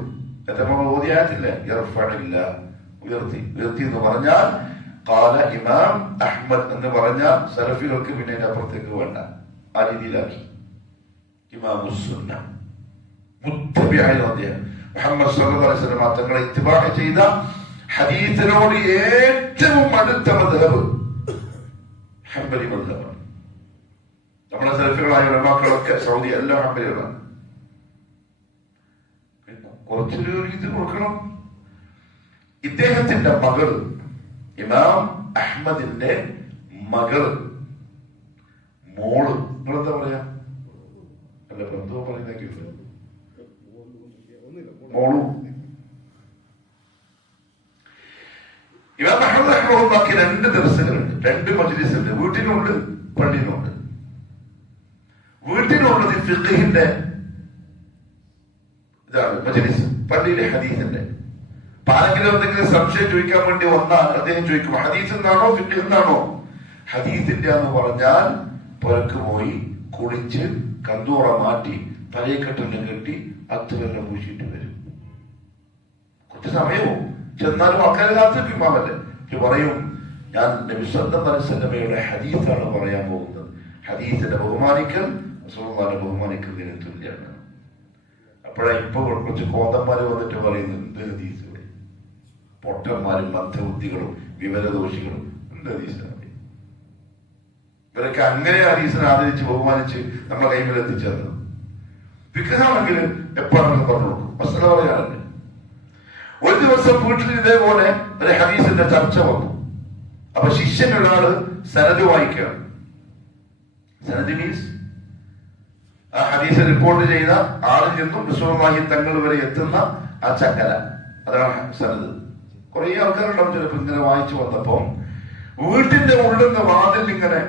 എത്രമാണ് ഓതിയായിട്ടില്ല, ഇറഫണില്ല, ഉയർത്തി. ഉയർത്തി എന്ന് പറഞ്ഞാൽ ഖാല ഇമാം അഹ്മദ് എന്ന് പറഞ്ഞാൽ സലഫികൾക്ക് പിന്നെ അതിന്റെ അപ്പുറത്തേക്ക് വേണ്ട, ആ രീതിയിലാക്കി. ഇമാമുസ്സുന്ന മുത്തബിഈൻ അദ്ദേഹം മുഹമ്മദ് സല്ലല്ലാഹു അലൈഹി വസല്ലം തങ്ങളെ ഇത്തിബാഅ ചെയ്ത ഹദീസിനോട് ഏറ്റവും അടുത്ത മദ്ഹബ് ഹംബലി മദ്ഹബാണ്. നമ്മുടെ സലഫികളായ ഉലമാക്കളൊക്കെ സൗദി എല്ലാം ഹംബലികളാണ്. കുറച്ചൊരു ഇത് കൊടുക്കണം. ഇദ്ദേഹത്തിന്റെ മകൾ, ഇമാം അഹ്മദിന്റെ മകൾ, മോള്, നിങ്ങളെന്താ പറയാ, അല്ല എന്തോ പറയുന്ന മോളു, ഇമാം അഹ്മദ് റഹിമഹുല്ലാഹി 2 ദർസുകളുണ്ട്, 2 മജ്ലിസ് ഉണ്ട്. വീട്ടിലുണ്ട്, പള്ളിയിലുണ്ട്. വീട്ടിലുള്ളത് ഫിഖ്ഹിന്റെ ഇതാണ് മജ്ലിസ്, പള്ളിയിലെ ഹദീസിന്റെ. ആരെങ്കിലും എന്തെങ്കിലും സംശയം ചോദിക്കാൻ വേണ്ടി വന്നാൽ അദ്ദേഹം ചോദിക്കും, ഹദീസ് എന്നാണോ ഫിഖ് എന്നാണോ? ഹദീസിന്റെ എന്ന് പറഞ്ഞാൽ പുരക്ക് പോയി കുളിച്ച് കന്തൂറ മാറ്റി തലയെക്കെട്ടെല്ലാം കെട്ടി അത്തുവെല്ലാം പൂശിയിട്ട് വരും. കുറച്ച് സമയവും ചെന്നാലും ആൾക്കാരെ കാത്തിരിക്കും ഇമാമല്ലേ. പറയും ഞാൻ നബി സല്ലല്ലാഹു അലൈഹി വസല്ലമയുടെ ഹദീസാണ് പറയാൻ പോകുന്നത്. ഹദീസിനെ ബഹുമാനിക്കൽ റസൂലുള്ളാഹിനെ ബഹുമാനിക്കുന്നതിന് തുല്യമാണ്. അപ്പോഴാ ഇപ്പൊ കുറച്ച് കോന്തന്മാര് വന്നിട്ട് പറയുന്നു എന്ത് ഹദീസ്, പൊട്ടന്മാരും മന്ദബുദ്ധികളും വിവരദോഷികളും എന്ത് ഹദീസാണ്. ഇവരൊക്കെ അങ്ങനെ ഹദീസിനെ ആദരിച്ച് ബഹുമാനിച്ച് നമ്മളെ കൈമിൽ എത്തിച്ചേർന്നത്. വിഗ്രഹമാണെങ്കിൽ എപ്പോഴാണെന്ന് പറഞ്ഞു കൊടുക്കും. മസല പറയാറുണ്ട്. ഒരു ദിവസം വീട്ടിൽ ഇതേപോലെ ഒരു ഹദീസിന്റെ ചർച്ച വന്നു. അപ്പൊ ശിഷ്യനൊരാള് സനദ് വായിക്കുകയാണ്. സനദ് മീൻസ് ആ ഹദീസ് റിപ്പോർട്ട് ചെയ്ത ആളിൽ നിന്നും റസൂലുള്ളാഹി തങ്ങൾ വരെ എത്തുന്ന ആ ചങ്ങല, അതാണ് സനദ്. കുറെ ആൾക്കാരുണ്ടാവും ചിലപ്പോൾ ഇങ്ങനെ വായിച്ചു വന്നപ്പോ വീട്ടിന്റെ ഉള്ളിൽ നിന്ന് വാതിൽ ഇങ്ങനെ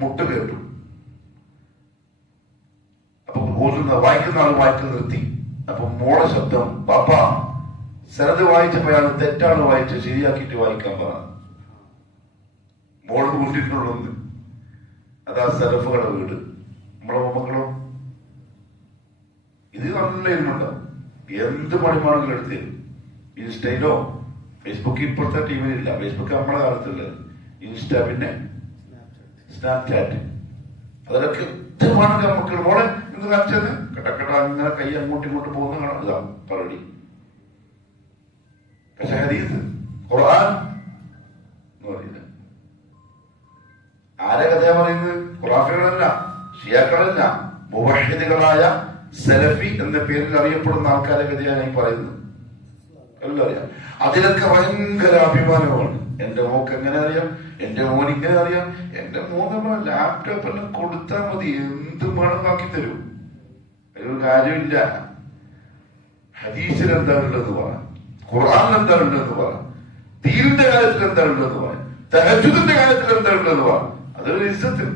മുട്ട് കേട്ടു. അപ്പൊ വായിക്കുന്ന ആൾ വായിച്ചു നിർത്തി. അപ്പൊ മോളെ ശബ്ദം, പാപ്പ സനദ് വായിച്ചപ്പോ അയാൾ തെറ്റാണ് വായിച്ച് ശരിയാക്കിയിട്ട് വായിക്കാൻ പറഞ്ഞു. മോള് വീട്ടിനുള്ളൊന്ന് അതാ സലഫുകളുടെ വീട്. നമ്മളെ മക്കളോ ഇത് നല്ല ഇരുമുണ്ടാവും. എന്ത് പണിമാണെങ്കിലും എടുത്ത് തരും. ഇൻസ്റ്റയിലോ ഫേസ്ബുക്ക് ഇപ്പോഴത്തെ ടീമിലില്ല. ഫേസ്ബുക്ക് നമ്മളെ കാലത്തില്ല. ഇൻസ്റ്റ പിന്നെ സ്നാപ്ചാറ്റ് അതിലൊക്കെ എന്തുമാണെങ്കിൽ മക്കൾ മോളെ എന്ന് കാണിച്ചത് കടക്കട അങ്ങനെ കൈ അങ്ങോട്ടും ഇങ്ങോട്ട് പോകുന്ന ഇതാ പറടി. പക്ഷെ ഹദീസ് ഖുർആൻ എന്ന് പറയുന്നത് ആരെ കഥയാ പറയുന്നത്? ഖുറാഫികളല്ല, ഷിയാക്കളല്ല, മുവഹിദുകളായ സലഫി എന്ന പേരിൽ അറിയപ്പെടുന്ന ആൾക്കാരെ കഥയാണ് ഈ പറയുന്നത്. എല്ലാം അറിയാം. അതിലൊക്കെ ഭയങ്കര അഭിമാനമാണ്. എന്റെ മോക്ക് എങ്ങനെ അറിയാം, എന്റെ മോൻ ഇങ്ങനെ അറിയാം, എന്റെ മോൻ നമ്മളെ ലാപ്ടോപ്പ് എല്ലാം കൊടുത്താൽ മതി, എന്ത് വേണമെന്നാക്കി തരും. ഒരു കാര്യമില്ല. ഹദീസിൽ എന്താണുള്ളതെന്ന് പറ, ഖുർആനിൽ എന്താണുള്ളതെന്ന് പറ, ദീനിന്റെ കാര്യത്തിൽ എന്താണുള്ളതെന്ന് പറ, തഹജ്ജുദിന്റെ കാര്യത്തിൽ എന്താണുള്ളതെന്ന് പറ. അതൊരു ഇസ്സത്ത്.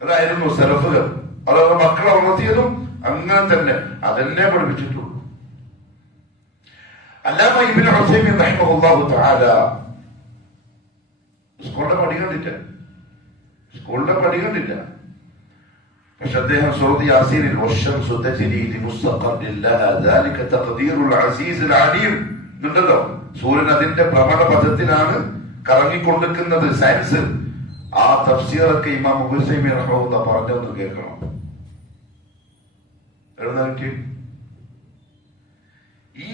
അതായിരുന്നു സലഫുകൾ. അതവരുടെ മക്കളെ വളർത്തിയതും അങ്ങനെ തന്നെ അതെന്നെ പഠിപ്പിച്ചിട്ടുള്ളൂ. അല്ലാമ ഇബ്നു ഉസൈമീൻ റഹിമഹുല്ലാഹു തആല സ്കൂളിന്റെ പടി കണ്ടില്ല. പക്ഷെ അദ്ദേഹം സൂറത്ത് യാസീനിൽ വശംസു തജ്രി ലിമുസ്തഖറിൻ ലഹാ ദാലിക തഖദീറുൽ അസീസുൽ അലീം എന്നുണ്ടല്ലോ. സൂര്യൻ അതിന്റെ ഭ്രമണപഥത്തിലാണ് കറങ്ങിക്കൊണ്ടിരിക്കുന്നത്. സയൻസ് ആ തഫ്സീറൊക്കെ ഇമാം ഇബ്നു ഉസൈമീൻ റഹിമഹുല്ലാഹ് പറഞ്ഞൊന്ന് കേൾക്കണം. ഈ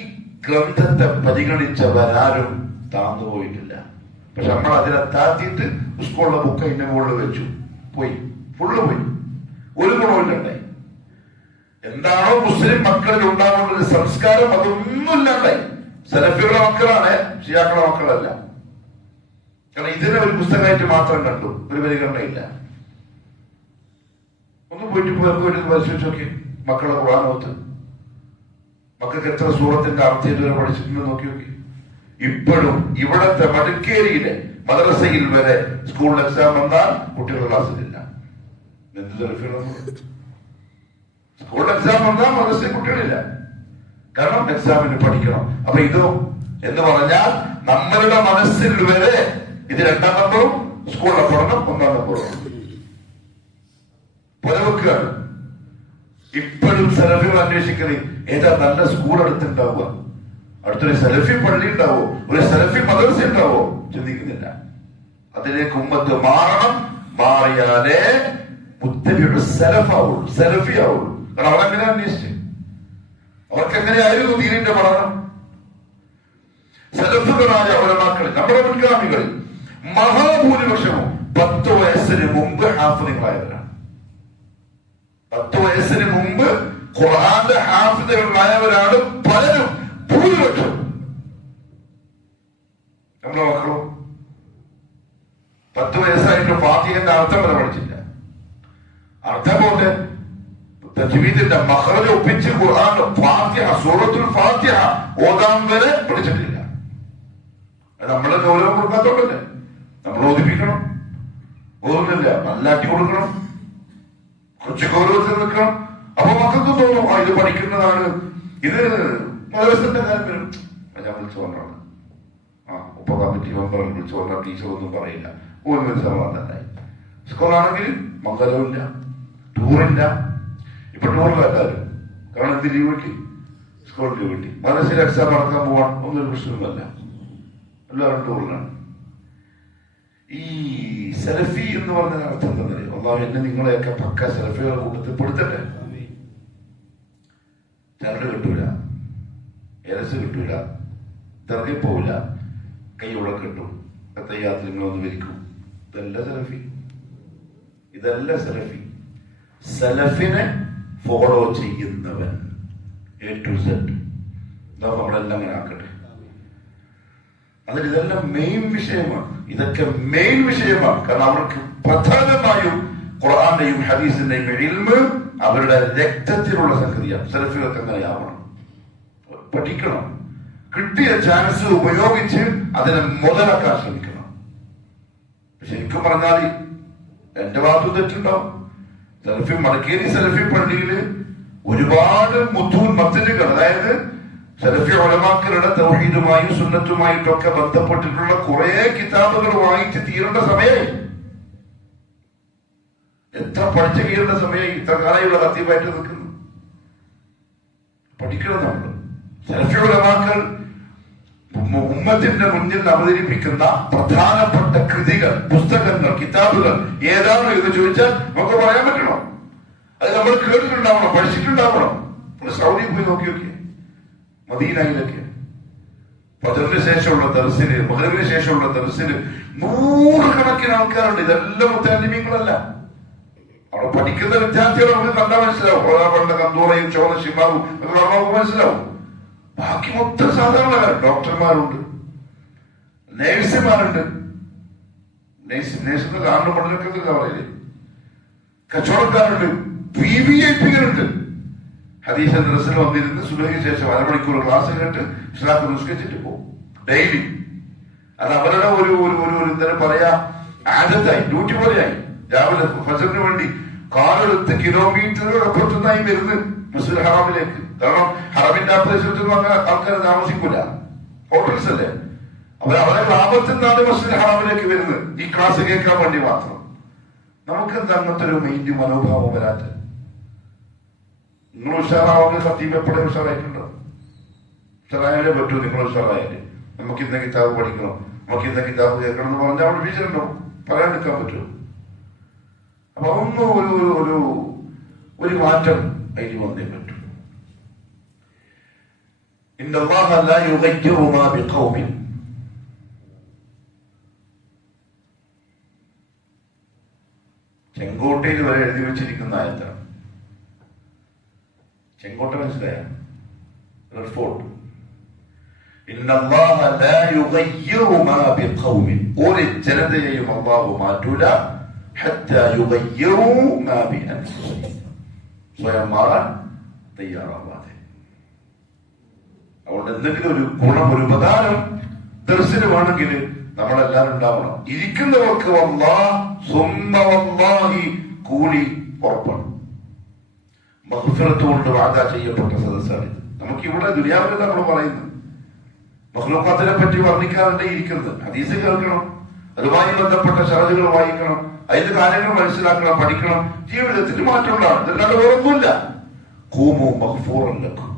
ഗ്രന്ഥത്തെ പരിഗണിച്ചവരാരും താന്നുപോയിട്ടില്ല. പക്ഷെ നമ്മൾ അതിനെ താത്തിയിട്ട് സ്കൂളിലെ ബുക്ക് അതിന്റെ മുകളിൽ വെച്ചു, പോയി, ഫുള്ള് പോയി, ഒരു ഗുണമില്ലാണ്ടായി. എന്താണോ മുസ്ലിം മക്കളിൽ ഉണ്ടാകേണ്ട ഒരു സംസ്കാരം അതൊന്നും ഇല്ലാണ്ടായി. സലഫികളുടെ മക്കളാണ്, ഷിയാക്കളുടെ മക്കളല്ല. കാരണം ഇതിനെ ഒരു പുസ്തകമായിട്ട് മാത്രം കണ്ടു, ഒരു പരിഗണനയില്ല. ഒന്ന് പോയിട്ട് പരിശോധിച്ച് നോക്കി മക്കളെ ഖുർആനോത്ത്, മക്കൾക്ക് എത്ര സൂറത്തിന്റെ അർത്ഥം ഇതുവരെ പഠിച്ചിട്ടുണ്ടെന്ന് നോക്കി നോക്കി. ഇപ്പോഴും ഇവിടത്തെ മടക്കേരിയിലെ മദ്രസയിൽ വരെ സ്കൂൾ എക്സാം വന്നാൽ കുട്ടികൾ ക്ലാസ്സിലില്ല. സ്കൂൾ എക്സാം വന്നാൽ മദ്രസയിൽ കുട്ടികളില്ല. കാരണം എക്സാമിന് പഠിക്കണം. അപ്പൊ ഇതോ എന്ന് പറഞ്ഞാൽ നമ്മളുടെ മനസ്സിൽ വരെ ഇത് 2ാം നമ്പറും സ്കൂളിലെ പഠനം 1ാം നമ്പറും പുലവെക്കുകയാണ്. ഇപ്പോഴും സലഫികൾ അന്വേഷിക്കുന്നത് ഏതാ നല്ല സ്കൂൾ അടുത്തുണ്ടാവുക, അടുത്തൊരു സലഫി പള്ളി ഉണ്ടാവോ, ഒരു സലഫി മദ്രസ ഉണ്ടാവോ, ചിന്തിക്കുന്നില്ല. അതിലേക്ക് ഉമ്മത്ത് മാറണം. മാറിയാലേ മുത്തബിയുടെ സലഫാവുള്ളൂ, സലഫി ആവുള്ളൂ. കാരണം അവരെങ്ങനെ അന്വേഷിച്ചു, അവർക്ക് എങ്ങനെയായിരുന്നു ദീനിന്റെ പഠനം? സലഫുകളായ ഉലമാക്കളിൽ, നമ്മുടെ മുൻഗാമികളിൽ മഹാഭൂരിപക്ഷവും 10 വയസ്സിന് മുമ്പ് ഹാഫിളുകളായവരാണ്. 10 വയസ്സിന് മുമ്പ് ഖുർആന്റെ ഹാഫിളുകളായവരാണ് പലരും, ഭൂരിപക്ഷം. നമ്മുടെ മക്കളും 10 വയസ്സായിട്ട് ഫാത്തിഹന്റെ അർത്ഥം വരെ പഠിച്ചില്ല. അർത്ഥം പോലെ തജ്വീദിന്റെ മഖ്റജ് ഒപ്പിച്ച് ഖുർആൻ ഫാത്തിഹ, സൂറത്തുൽ ഫാത്തിഹ ഓതാൻ വരെ പഠിച്ചിട്ടില്ല. നമ്മളെ ഗൗരവം കൊടുക്കാത്തോണ്ടല്ലേ. നമ്മൾ ഓദിപ്പിക്കണം, ഓതുന്നില്ല, നല്ല അടി കൊടുക്കണം, കുറച്ച് ഗൗരവത്തിൽ നിൽക്കണം. അപ്പൊ മക്കൾക്ക് തോന്നും ഇത് പഠിക്കുന്നതാണ്, ഇത് മദ്രസന്റെ കാര്യം വരും. ഞാൻ വിളിച്ചു പറഞ്ഞാണ്, കമ്മിറ്റി മെമ്പർ വിളിച്ചു പറഞ്ഞാൽ ടീച്ചറൊന്നും പറയില്ല. ഒരു സമാധാനമായി. സ്കൂളാണെങ്കിൽ മംഗലമില്ല, ടൂറില്ല. ഇപ്പൊ ടൂറില്ല എല്ലാവരും. കാരണം എന്ത് ലീവ് കിട്ടി? സ്കൂൾ ലീവ് കിട്ടി. മനസ്സിൽ എക്സാം നടക്കാൻ പോവാൻ ഒന്നൊരു പ്രശ്നമൊന്നുമല്ല, എല്ലാവരും ടൂറിലാണ്. ഈ സെൽഫി എന്ന് പറഞ്ഞ അർത്ഥം എന്താ? അള്ളാഹു എന്നെ നിങ്ങളെയൊക്കെ പക്ക സെൽഫികളെ കൂട്ടത്തിൽ പെടുത്തട്ടെ. ചരട് കിട്ടൂല, എരസ് കിട്ടൂല, തിറകെ പോവില്ല, കൈയോടെ കിട്ടും, യാത്രങ്ങളൊന്ന് വലിക്കും. ഇതല്ല സെൽഫി, ഇതല്ല സെൽഫി. സെൽഫിനെ ഫോളോ ചെയ്യുന്നവൻ A to Z നമ്മളെല്ലാം അങ്ങനെ ആക്കട്ടെ. അതിൽ ഇതെല്ലാം മെയിൻ വിഷയമാണ്. ഇതൊക്കെ മെയിൻ വിഷയമാണ്. കാരണം അവർക്ക് പ്രധാനമായും ഖുർആന്റെയും ഹദീസിന്റെയും ഇൽമ് അവരുടെ രക്തത്തിലുള്ള സംഗതിയാണ്. സെൽഫികൾക്ക് അങ്ങനെ ആവണം, പഠിക്കണം, കിട്ടിയ ചാൻസ് ഉപയോഗിച്ച് അതിനെ മുതലാക്കാൻ ശ്രമിക്കണം. ശരിക്കും പറഞ്ഞാൽ എന്റെ ഭാഗത്ത് തെറ്റുണ്ടാവും. സെൽഫി മടക്കേരി സെൽഫി പള്ളിയിൽ ഒരുപാട് മത്തുനുകൾ, അതായത് സലഫി ഉലമാക്കളുടെ തൗഹീദുമായും സുന്നത്തുമായിട്ടൊക്കെ ബന്ധപ്പെട്ടിട്ടുള്ള കുറെ കിതാബുകൾ വായിച്ച് തീരേണ്ട സമയമായി. എത്ര പഠിച്ചു തീരേണ്ട സമയമായി. ഇത്ര കാലമുള്ള കത്തിയമായിട്ട് നിൽക്കുന്നു. പഠിക്കണം നമ്മൾ. സലഫി ഉലമാക്കൾ ഉമ്മത്തിന്റെ മുന്നിൽ അവതരിപ്പിക്കുന്ന പ്രധാനപ്പെട്ട കൃതികൾ, പുസ്തകങ്ങൾ, കിതാബുകൾ ഏതാണ് എന്ന് ചോദിച്ചാൽ നമുക്ക് പറയാൻ പറ്റണം. അത് നമ്മൾ കേട്ടിട്ടുണ്ടാവണം, പഠിച്ചിട്ടുണ്ടാവണം. സൗദി പോയി നോക്കി മദീനയിലൊക്കെ ഫജറിന് ശേഷമുള്ള ദർസിന്, മഗ്‌രിബിന് ശേഷമുള്ള ദർസിന് നൂറുകണക്കിന് ആൾക്കാരുണ്ട്. ഇതെല്ലാം മുത്തഅല്ലിമീങ്ങളല്ല. അവിടെ പഠിക്കുന്ന വിദ്യാർത്ഥികൾ നമുക്ക് കണ്ടാൽ മനസ്സിലാവും. പണ്ട് കന്തൂറയും ചോന്ന ശിമാവും ഒക്കെ നമുക്ക് മനസ്സിലാവും. ബാക്കി മൊത്തം സാധാരണക്കാർ, ഡോക്ടർമാരുണ്ട്, നേഴ്സുമാരുണ്ട്. നേഴ്സിന് കാണുന്ന പഠനമൊക്കെ പറയില്ലേ, കച്ചവടക്കാരുണ്ട്, VVIPകളുണ്ട്. ഹദീസ് ദർസിൽ വന്നിരുന്ന് സുബഹിക്ക് ശേഷം അരമണിക്കൂർ ക്ലാസ് കേട്ട് ഇസ്ലാത്ത് നിസ്കരിച്ചിട്ട് പോകും ഡെയിലി. അത് അവരുടെ ഒരു എന്താ പറയാ ആദത്തായി, ഡ്യൂട്ടി പോലെയായി. രാവിലെ ഫജറിന് വേണ്ടി കാറെടുത്ത് കിലോമീറ്ററുകൾ അപ്പുറത്തുനിന്നായി വരുന്നത് മസ്ജിദുൽ ഹറാമിലേക്ക്. കാരണം ഹറമിന്റെ ആ പ്രദേശത്തൊന്നും അങ്ങനെ ആൾക്കാർ താമസിക്കൂല, ഹോട്ടൽസ് അല്ലേ. അവരെ ഗ്രാമത്തിൽ നിന്നാണ് മസ്ജിദുൽ ഹറാമിലേക്ക് വരുന്നത് ഈ ക്ലാസ് കേൾക്കാൻ വേണ്ടി മാത്രം. നമുക്കെന്താ അങ്ങനത്തെ ഒരു മൈൻഡ് മനോഭാവം വരാത്ത? നിങ്ങൾ ഉഷാറാവുന്ന സത്യം എപ്പോഴും ഉഷാറായിട്ടുണ്ടോ? ഉഷാറായാലേ പറ്റൂ. നിങ്ങൾ ഉഷാറായാലേ നമുക്ക് ഇന്ന കിതാബ് പഠിക്കണം, നമുക്ക് ഇന്ന കിതാബ് കേൾക്കണം എന്ന് പറഞ്ഞാൽ അവിടെ ടീച്ചറുണ്ടോ? പറയാണ്ടിരിക്കാൻ പറ്റുമോ? അപ്പൊ ഒന്നും ഒരു മാറ്റം അതിന് വന്നേ പറ്റൂ. ഇന്നല്ലാഹ ലാ യുഗയ്യിറു മാ ബിഖൗമിൻ. ചെങ്കോട്ടയിൽ വരെ എഴുതി വെച്ചിരിക്കുന്ന ആയത്താണ്. ചെങ്കോട്ട മനസ്സിലായ? Red fort. ഇന്നല്ലാഹ ലാ യുഗയ്യിറു മാ ബിഖൗമിൻ. ഒരു ജനതയെയും അല്ലാഹു മാറ്റൂല ഹത്താ യുഗയ്യിറു മാ ബിഅൻഫുസിഹിം. സ്വയം മാറാൻ തയ്യാറാവാതെ. അതുകൊണ്ട് എന്തെങ്കിലും ഒരു ഗുണം, ഒരു ഉപകാരം ദർസിന് വേണമെങ്കിൽ നമ്മളെല്ലാവരും ഉണ്ടാവണം. ഇരിക്കുന്നവർക്ക് വല്ലാഹി കൂലി ഉറപ്പാണ്. മഗ്ഫിറത്ത് കൊണ്ട് വാദാ ചെയ്യപ്പെട്ട സദസ്സാണിത്. നമുക്ക് ഇവിടെ ദുനിയാവിൽ നമ്മൾ പറയുന്നത് മഖ്ലൂഖാത്തിനെ പറ്റി വർണ്ണിക്കാറുണ്ട് ഇരിക്കുന്നത്. ഹദീസ് കേൾക്കണം, അതുമായി ബന്ധപ്പെട്ട ശറഹുകൾ വായിക്കണം, അതിന്റെ കാര്യങ്ങൾ മനസ്സിലാക്കണം, പഠിക്കണം. ജീവിതത്തിൽ മാറ്റം ഉണ്ടാവും. ഇതല്ലാതെ വേറൊന്നുമില്ല. ഖൂമു മഗ്ഫൂറൻ ലക്കും.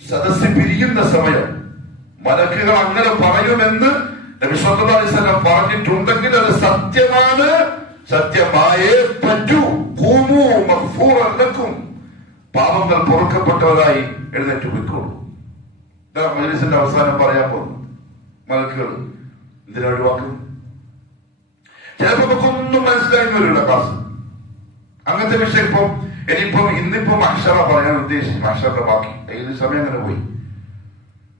സദസ്സ് പിരിയുന്ന സമയം മലക്കുകൾ അങ്ങനെ പറയുമെന്ന് നബി സല്ലല്ലാഹു അലൈഹി വസല്ലം പറഞ്ഞിട്ടുണ്ടെങ്കിൽ അത് സത്യമാണ്, സത്യമായേ പറ്റൂ. ഖൂമു മഗ്ഫൂറൻ ലക്കും. പാപങ്ങൾ പൊറുക്കപ്പെട്ടവരായി എഴുന്നേറ്റ് പോയിക്കോളൂ. മജ്‌ലിസിന്റെ അവസാനം പറയാൻ പോകുന്നു. മലക്കുകൾ എന്തിനാ ഒഴിവാക്കും? ചിലപ്പോ നമുക്കൊന്നും മനസ്സിലായി വരില്ല ക്ലാസ്. അങ്ങനത്തെ വിഷയം ഇന്നിപ്പോ മഹ്ശറ പറയാൻ ഉദ്ദേശിച്ചു. മഹ്ശറിന്റെ ബാക്കി ഏത് സമയം അങ്ങനെ പോയി.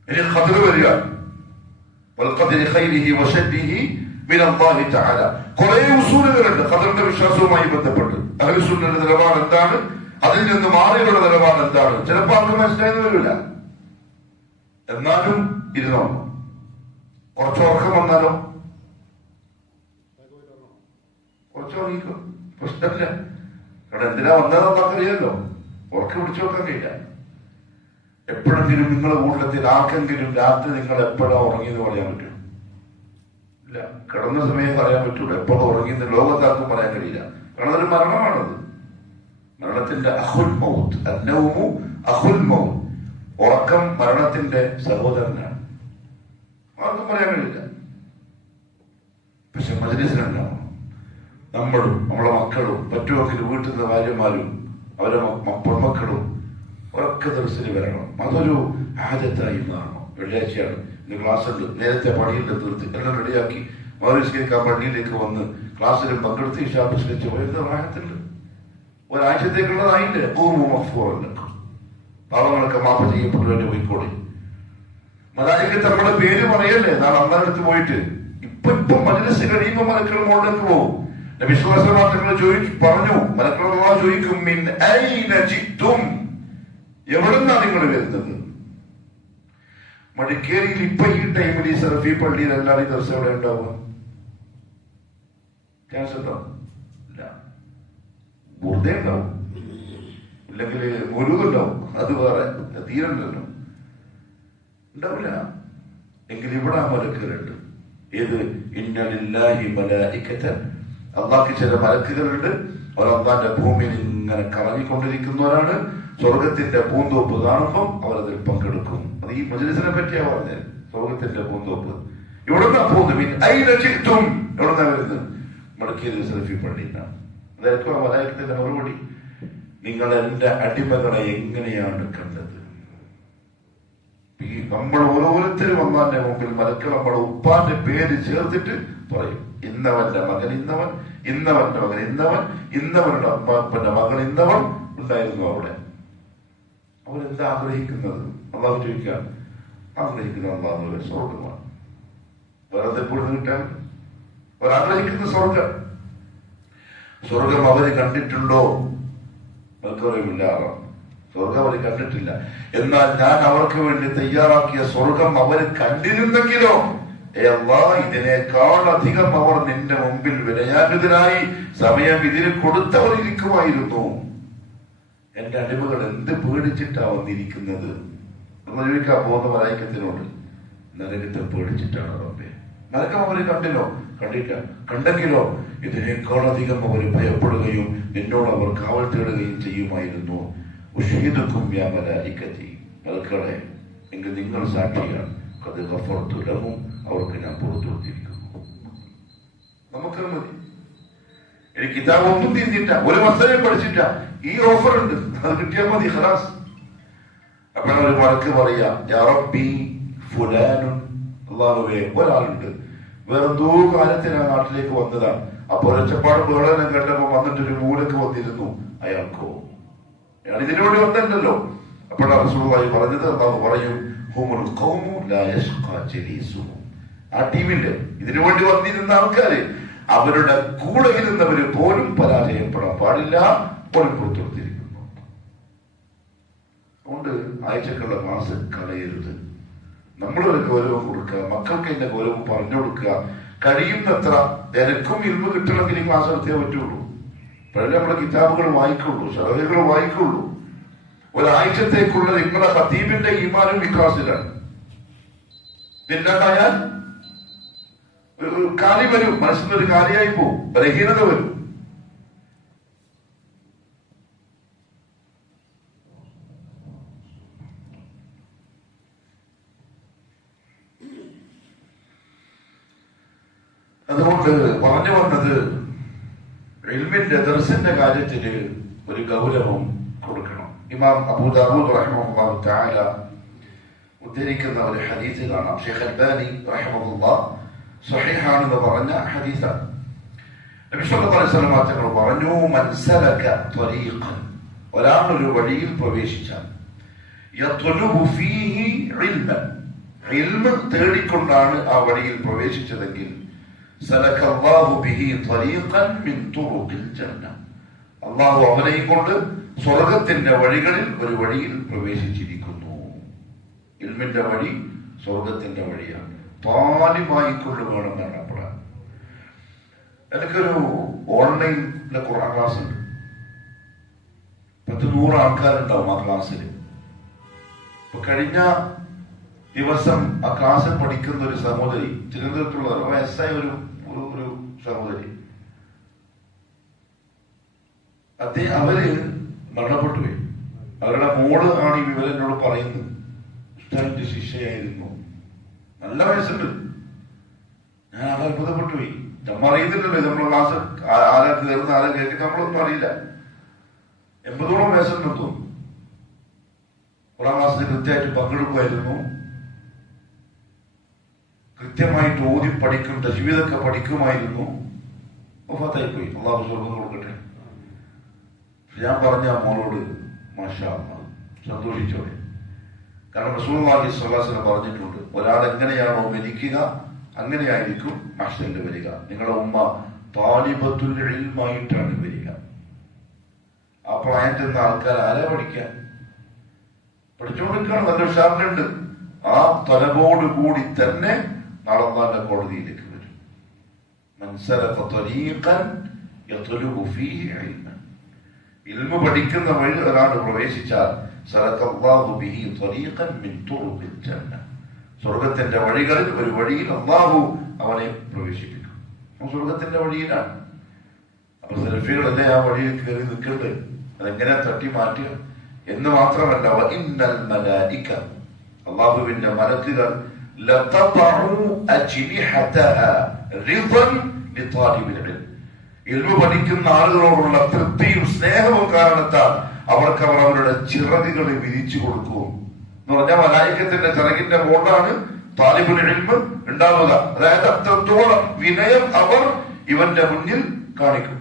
ഇനി ഖദർ വരിക. വൽഖദരി ഖൈരിഹി വശദ്ദിഹി മിനല്ലാഹി തആല. കുറേ ഉസൂലുകളുണ്ട് ഖദറിന്റെ വിശ്വാസവുമായി ബന്ധപ്പെട്ട്. അഹ്ലു സുന്നത്തിന്റെ നിലപാട് എന്താണ്, അതിൽ നിന്ന് മാറിയുള്ള നിലപാട് എന്താണ്, ചിലപ്പോൾ ആൾക്ക് മനസ്സിലായെന്ന് വരില്ല. എന്നാലും ഇരുന്നോ. കുറച്ച് ഉറക്കം വന്നാലോ കുറച്ച് ഉറങ്ങിക്കോ, പ്രശ്നമില്ല. അവിടെ എന്തിനാ വന്നതെന്ന് അറിയാലോ. ഉറക്കം പിടിച്ചു നോക്കാൻ കഴിയില്ല. എപ്പോഴെങ്കിലും നിങ്ങളുടെ കൂട്ടത്തിൽ ആർക്കെങ്കിലും രാത്രി നിങ്ങൾ എപ്പോഴാണ് ഉറങ്ങിയെന്ന് പറയാൻ പറ്റും? ഇല്ല. കിടന്ന സമയം പറയാൻ പറ്റൂല. എപ്പോഴും ഉറങ്ങിയെന്ന് ലോകത്താർക്കും പറയാൻ കഴിയില്ല. കാരണം അതൊരു മരണമാണത്. മരണത്തിന്റെ അഹുൽ മൗത്ത്, അന്നൗമു അഹുൽ മൗത്ത്. ഉറക്കം മരണത്തിന്റെ സഹോദരനാണ്. ആർക്കും പറയാൻ കഴിയില്ല. പക്ഷെ മജ്‌ലിസിലുണ്ടാവും നമ്മളും നമ്മളെ മക്കളും പറ്റുമെങ്കിൽ വീട്ടിൽ നിന്ന് ഭാര്യമാരും അവരെ പെൺമക്കളും ഒരൊക്കെ ദിവസത്തിന് വരണം. അതൊരു ആദ്യത്തായി മാറണം. വെള്ളിയാഴ്ചയാണ്, ഇന്ന് ക്ലാസ് ഉണ്ട്, നേരത്തെ പണിയിൽ തീർത്ത് എല്ലാം റെഡിയാക്കി മൗലിസ്കരിക്കാൻ പള്ളിയിലേക്ക് വന്ന് ക്ലാസ്സിലും പങ്കെടുത്ത് ഇഷാബിസ്കരിച്ച് വരുന്ന പ്രായത്തില് ഒരാഴ്ചത്തേക്കുള്ളതായില്ലേ? പാവങ്ങളൊക്കെ മാപ്പ് ചെയ്യപ്പെട്ടവരെ പോയിക്കോളെ. മലായികത്ത് നമ്മുടെ പേര് പറയല്ലേ നാളെ അള്ളാഹുവിനടുത്ത് പോയിട്ട്. ഇപ്പൊ മജ്‌ലിസ് കഴിയുമ്പോൾ മലക്കൾ മുകളിലേക്ക് പോകും. വിശ്വാസമാത്രങ്ങൾ പറഞ്ഞു, മലക്കള ചോദിക്കും, മിൻ ഐന ജിത്തും, എവിടുന്നാണ് നിങ്ങൾ വരുന്നത്? മടിക്കേരിയിൽ ഇപ്പൊ ഈ ടൈമിൽ ഈ സർഫി പള്ളിയിൽ എല്ലാവരും ദിവസം എവിടെ ഉണ്ടാവുക? ക്യാൻസർ ഉണ്ടാവും, ഇല്ല, ബുർദ ഉണ്ടാവും, ഇല്ലെങ്കിൽ മുരുതുണ്ടാവും, അത് വേറെ തീരണ്ടല്ലോ, ഉണ്ടാവില്ല. എങ്കിൽ ഇവിടെ മലക്കുകളുണ്ട്. ഏത്? ഇന്നലില്ലാഹി മലായികതൻ, അള്ളാഹ്ക്ക് ചില മലക്കുകളുണ്ട്. അവർ അള്ളാന്റെ ഭൂമിയിൽ ഇങ്ങനെ കറങ്ങിക്കൊണ്ടിരിക്കുന്നവരാണ്. സ്വർഗത്തിന്റെ പൂന്തോപ്പ് കാണുമ്പോൾ അവരതിൽ പങ്കെടുക്കും. അത് ഈ മജ്‌ലിസിനെ പറ്റിയാ പറഞ്ഞത്. സ്വർഗത്തിന്റെ പൂന്തോപ്പ് ഇവിടുന്ന പോകുന്നു. എവിടുന്ന വരുന്നത്? മടക്കിയത് സെൽഫി പള്ളിയിലാണ്. അതായിരിക്കും ആ മലായികത്തിന്റെ മറുപടി. നിങ്ങൾ എന്റെ അടിമകളെ എങ്ങനെയാണ് കണ്ടത്? ഈ നമ്മൾ ഓരോരുത്തരും വന്നാന്റെ മുമ്പിൽ മലക്കൾ നമ്മുടെ ഉപ്പാന്റെ പേര് ചേർത്തിട്ട് പറയും, ഇന്നവന്റെ മകൻ ഇന്നവൻ, ഇന്നവന്റെ മകൻ ഇന്നവൻ, ഇന്നവരുടെ അപ്പാപ്പന്റെ മകൾ ഇന്നവൻ ഉണ്ടായിരുന്നു അവിടെ. അവരെന്താ ആഗ്രഹിക്കുന്നത്? അള്ളാഹു ചോദിക്കാൻ ആഗ്രഹിക്കുന്ന അള്ളാഹുവിന്റെ സ്വർഗമാണ്. വെറുതെ കൂടുതൽ കിട്ടാൻ അവരാഗ്രഹിക്കുന്ന സ്വർഗം. സ്വർഗം അവര് കണ്ടിട്ടുണ്ടോ? നമുക്കറിയില്ല. സ്വർഗം അവർ കണ്ടിട്ടില്ല. എന്നാൽ ഞാൻ അവർക്ക് വേണ്ടി തയ്യാറാക്കിയ സ്വർഗം അവർ കണ്ടിരുന്നെങ്കിലോ ഇതിനേക്കാൾ അധികം അവർ നിന്റെ മുമ്പിൽ വിനയാന്വിതരായി സമയം ഇതിന് കൊടുത്തവർ ഇരിക്കുമായിരുന്നു. എന്റെ അടിമകൾ എന്ത് പേടിച്ചിട്ടാ വന്നിരിക്കുന്നത് എന്ന് ചോദിക്കാൻ പോകുന്ന മലായികത്തിനോട്. നരകത്തെ പേടിച്ചിട്ടാണ് റബ്ബേ. നരകം അവര് കണ്ടില്ലോ? കണ്ടില്ല. കണ്ടെങ്കിലോ ഇതിനേക്കാൾ അധികം അവർ ഭയപ്പെടുകയും നിന്നോട് അവർ കാവൽ തേടുകയും ചെയ്യുമായിരുന്നു. ഉഷീദുക്കും യാ മലായികതി, മലക്കളെ എങ്കിൽ നിങ്ങൾ സാക്ഷിയാണ്. അത് ഗഫർതു ലഹും, അവർക്ക് ഞാൻ പുറത്തു കൊടുത്തിരിക്കുന്നു. നമുക്ക് മതി. എനിക്ക് കിതാബ് ഒന്നും തിരിഞ്ഞിട്ട, ഒരു മസലയും പഠിച്ചിട്ട, ഈ ഓഫർ ഉണ്ട്, അത് കിട്ടിയാൽ മതി, ഖലാസ്. അപ്പോഴാണ് ഒരു മലക്ക് പറയാ, യാ റബ്ബി ഫുലാനുൻ, അല്ലാഹുവേ ഒരാളുണ്ട് വേറെന്തോ കാര്യത്തിന് ആ നാട്ടിലേക്ക് വന്നതാണ്. അപ്പോൾ ഒച്ചപ്പാട് ബഹളം കേട്ടപ്പോ വന്നിട്ടൊരു മൂലക്ക് വന്നിരുന്നു. അയാൾക്കോ? അയാൾ ഇതിനു വേണ്ടി വന്നില്ലല്ലോ. അപ്പോഴാണ് റസൂലുള്ളാഹി പറഞ്ഞത്, അല്ലാഹു പറയും, ഹുമുൽ ഖൗമു ലാ യശ്ഖാ ജലീസുഹും, ആ ടീമില് ഇതിനു വേണ്ടി വന്നിരുന്ന ആൾക്കാര് അവരുടെ കൂടെ ഇരുന്നവര് പോലും പരാജയപ്പെടാൻ പാടില്ല, പോലും പുറത്തെടുത്തിരിക്കുന്നു. അതുകൊണ്ട് ആഴ്ചക്കുള്ള ക്ലാസ് കളയരുത്. നമ്മളൊരു ഗൗരവം കൊടുക്കുക, മക്കൾക്ക് എന്റെ ഗൗരവം പറഞ്ഞു കൊടുക്കുക. കഴിയുന്നത്ര എനക്കും ഇൽമ കിട്ടണമെങ്കിൽ ഈ ക്ലാസ് എടുത്തേ പറ്റുള്ളൂ. പഴയ നമ്മുടെ കിതാബുകൾ വായിക്കുള്ളൂ, ഷറഹുകൾ വായിക്കുള്ളൂ. ഒരാഴ്ചത്തേക്കുള്ള നിങ്ങളുടെ ഖതീബിന്റെ ഈമാനും വിശ്വാസിലാണ്. ഇല്ലാണ്ടായാൽ ഒരു കാര്യം വരും, മനസ്സിലൊരു കാര്യമായി പോവും, ബലഹീനത വരും. അതുകൊണ്ട് പറഞ്ഞു വന്നത്, ഇൽമിന്റെ ദർസിന്റെ കാര്യത്തില് ഒരു ഗൗരവം കൊടുക്കണം. ഇമാം അബൂ ദാവൂദ് റഹിമഹുല്ലാഹു തആല ഉദ്ധരിക്കുന്ന ഒരു ഹദീസ് കാണാം. ഷെയ്ഖ് അൽബാനി റഹിമഹുല്ലാഹ് സ്വഹീഹാണെന്ന് പറഞ്ഞ ഹദീസാണ്. നബി സല്ലല്ലാഹു അലൈഹി വസല്ലം തങ്ങൾ പറഞ്ഞു, മൻ സലക ത്വരീഖൻ, ഒരാൾ ഒരു വഴിയിൽ പ്രവേശിച്ചാൽ, യത്ലുബു ഫീഹി ഇൽമൻ, ഇൽമ് തേടിക്കൊണ്ടാണ് ആ വഴിയിൽ പ്രവേശിച്ചതെങ്കിൽ, സലക്കല്ലാഹു ബിഹി ത്വരീഖൻ മിൻ തുറുഖിൽ ജന്ന, അല്ലാഹു അവനെയും കൊണ്ട് സ്വർഗത്തിന്റെ വഴികളിൽ ഒരു വഴിയിൽ പ്രവേശിച്ചിരിക്കുന്നു. ഇൽമിന്റെ വഴി സ്വർഗത്തിന്റെ വഴിയാണ്. താലിമായിക്കൊണ്ട് വേണം മരണപ്പെടാൻ. എനിക്കൊരു ഓൺലൈനിലെ ഖുർആൻ ക്ലാസ് ഉണ്ട്. 100 ആൾക്കാരുണ്ടാവും ആ ക്ലാസ്സിൽ. കഴിഞ്ഞ ദിവസം ആ ക്ലാസ്സിൽ പഠിക്കുന്ന ഒരു സഹോദരി, തിരുവനന്തപുരത്തുള്ളതാണ്, വയസ്സായ ഒരു സഹോദരി, അവര് മരണപ്പെട്ടു പോയി. അവരുടെ മോള് ആണ് ഈ വിവരം എന്നോട് പറയുന്നത്. ഉസ്താദിന്റെ ശിഷ്യയായിരുന്നു, നല്ല വയസ്സുണ്ട്. ഞാൻ ആളെ അത്ഭുതപ്പെട്ടു പോയി. നമ്മൾ അറിയുന്നില്ലല്ലോ നമ്മളെ ക്ലാസ് ആരാ കയറുന്ന ആരാ കേൾക്കുന്ന നമ്മളൊന്നും അറിയില്ല. 80ഓളം വയസ്സുണ്ടെന്ന് തോന്നുന്നു. ഒരാം ക്ലാസ്സിൽ കൃത്യമായിട്ട് പങ്കെടുക്കുമായിരുന്നു, കൃത്യമായിട്ട് ഓതി പഠിക്കും, തജ്വീദൊക്കെ പഠിക്കുമായിരുന്നു. വഫാത്തായി പോയി. അള്ളാഹു സ്വർഗ്ഗം കൊടുക്കട്ടെ. ഞാൻ പറഞ്ഞ മോളോട് മാഷാ അല്ലാഹ് സന്തോഷിച്ചോടെ. കാരണം റസൂലുള്ളാഹി സ്വല്ലല്ലാഹു അലൈഹി വസല്ലം പറഞ്ഞിട്ടുണ്ട്, ഒരാൾ എങ്ങനെയാണോ മരിക്കുക അങ്ങനെയായിരിക്കും മഹ്ശറിൽ വരിക. നിങ്ങളുടെ ഉമ്മ താലിബത്തുൽ ഇൽമായിട്ടാണ് വരിക. ആ പ്രായത്തിൽ നിന്ന് ആൾക്കാർ ആരാ പഠിക്കാൻ? പഠിച്ചുകൊണ്ടിരിക്കുകയാണ്, നല്ല ഉഷാറിലുണ്ട്. ആ തലബോട് കൂടി തന്നെ നാളെ അല്ലാഹുവിന്റെ കോടതിയിലേക്ക് വരും. മൻ സലക ത്വരീഖൻ യത്ലുബു ഫീഹി ഇൽമൻ, ഇൽമു പഠിക്കുന്ന വഴി ഒരാൾ പ്രവേശിച്ചാൽ സലകല്ലാഹു ബിഹി ത്വരീഖൻ മിൻ തുറുഖിൽ ജന്ന, സ്വർഗത്തിന്റെ വഴികളിൽ ഒരു വഴിയിൽ അല്ലാഹു അവനെ പ്രവേശിപ്പിക്കും. സ്വർഗത്തിന്റെ വഴിയിലാണ്. അപ്പൊ സെൽഫികളല്ലേ ആ വഴിയിൽ കയറി നിൽക്കണ്ടേ? അതെങ്ങനെ തട്ടി മാറ്റുക എന്ന് മാത്രമല്ല, വഇന്നൽ മലായിക, അല്ലാഹുവിന്റെ മലക്കുകൾ ലതദഉ അജ്നിഹതഹാ റിദൻ ലിതാലിബിൽ ഇൽം, ഇൽമു പഠിക്കുന്ന ആളുകളോടുള്ള തൃപ്തിയും സ്നേഹവും കാരണത്താൽ അവർക്ക് അവർ അവരുടെ ചിറകുകളെ വിരിച്ചു കൊടുക്കും എന്ന് പറഞ്ഞാൽ മലായികത്തിന്റെ ചിറകിന്റെ മുകളിലാണ് താലിബുൽ ഇൽമ് ഉണ്ടാവുക. അതായത് അത്രത്തോളം വിനയം അവർ ഇവന്റെ മുന്നിൽ കാണിക്കും.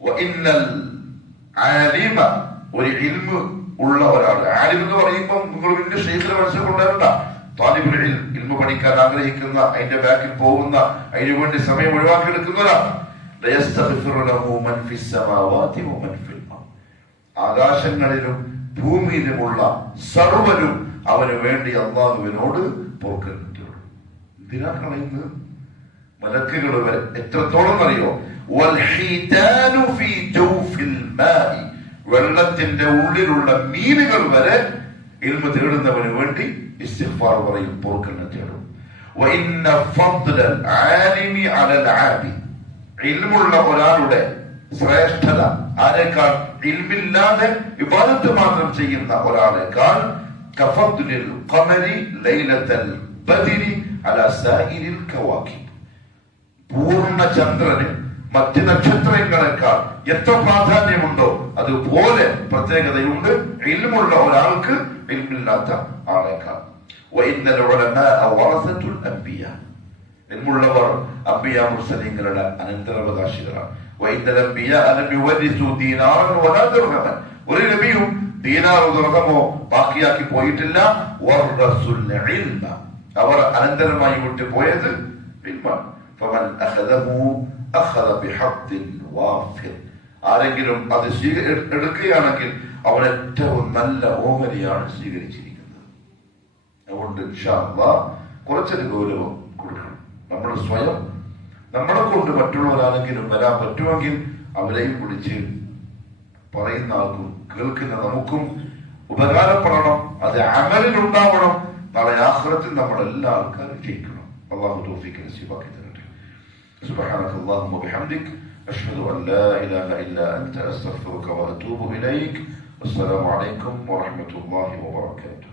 വഇന്നൽ ആലിമ, ഒരു ഇൽമു ഉള്ള ഒരാൾ, ആലിം എന്ന് പറയുമ്പോൾ നിങ്ങൾ വലിയ ഷെയ്ഖിനെ മനസ്സിൽ കൊണ്ടുവരണ്ട. താലിബുൽ ഇൽമു പഠിക്കാൻ ആഗ്രഹിക്കുന്ന, അതിന്റെ ബാക്കിൽ പോകുന്ന, അതിനുവേണ്ടി സമയം ഒഴിവാക്കിയെടുക്കുന്ന ഒരാൾ, ആകാശങ്ങളിലും ഭൂമിയിലുമുള്ള സർവരും അവന് വേണ്ടി അള്ളാഹുവിനോട് പൊറുക്കലിനോട്. എന്തിനാ കളയുന്നത്? മലക്കുകൾ വരെ എത്രത്തോളം അറിയോ? വെള്ളത്തിന്റെ ഉള്ളിലുള്ള മീനുകൾ വരെ ഇൽമു തേടുന്നവന് വേണ്ടി ഇസ്തിഗ്ഫാർ പറയും, പൊറുക്കലിനെ തേടും. ഇൽമുള്ള ഒരാളുടെ ശ്രേഷ്ഠത ആരെക്കാൾ? ഇൽമില്ലാതെ ഇബാദത്ത് മാത്രം ചെയ്യുന്ന ഒരാളെക്കാൾ കഫദ്ലിൽ ഖമരി ലൈലത്തൽ ബദ്രി അലാ സായിരിൽ കവാകിബ്, പൂർണ്ണ ചന്ദ്രന് മറ്റ് നക്ഷത്രങ്ങളെക്കാൾ എത്ര പ്രാധാന്യമുണ്ടോ അതുപോലെ പ്രത്യേകതയുണ്ട് ഇൽമുള്ള ഒരാൾക്ക് ഇൽമില്ലാത്ത ആളെക്കാൾ. വഇന്നൽ ഉലമാഅ വറസത്തുൽ അൻബിയാ, ഇൽമുള്ളവർ അംബിയാ മുർസലീങ്ങളുടെ അനന്തരാവകാശികളാണ്. വഇന്നൽ അൻബിയാ ലം യുവരിസു ദീനാറൻ വലാ ദിർഹമൻ, ഒരു നബിയും ദീനാറോ ദിർഹമോ ബാക്കിയാക്കി പോയിട്ടില്ല. വറസുൽ ഇൽമ, അവർ അനന്തരമായി വിട്ടു പോയത് ഇൽമാണ്. ഫമൻ അഖദഹു അഖദ ബിഹഖ്ദിൻ വാഫിർ, ആരെങ്കിലും അത് എടുക്കുകയാണെങ്കിൽ അവൻ ഏറ്റവും നല്ല ഓഹരിയാണ് സ്വീകരിച്ചിരിക്കുന്നത്. അതുകൊണ്ട് ഇൻഷാ അല്ലാഹ് കുറച്ചൊരു ഗൗരവം കൊടുക്കണം. നമ്മൾ സ്വയം, നമ്മളെ കൊണ്ട് മറ്റുള്ളവരാണെങ്കിലും വരാൻ പറ്റുമെങ്കിൽ അവരെയും വിളിച്ച് പറയുന്ന ആൾക്കും കേൾക്കുന്ന നമുക്കും ഉപകാരപ്പെടണം. അത് അമലിലുണ്ടാവണം. നാളെ ആഖിറത്തിൽ നമ്മൾ എല്ലാ ആൾക്കാരും ജയിക്കണം. അല്ലാഹു തൗഫീഖ് നസീബാക്കി തരട്ടെ. സുബ്ഹാനക അല്ലാഹുമ്മ വബിഹംദിക അഷ്ഹദു അൻ ലാ ഇലാഹ ഇല്ലാ അൻത അസ്തഗ്ഫിറുക വഅതൂബു ഇലൈക്. അസ്സലാമു അലൈക്കും വറഹ്മത്തുള്ളാഹി വബറകാതുഹു.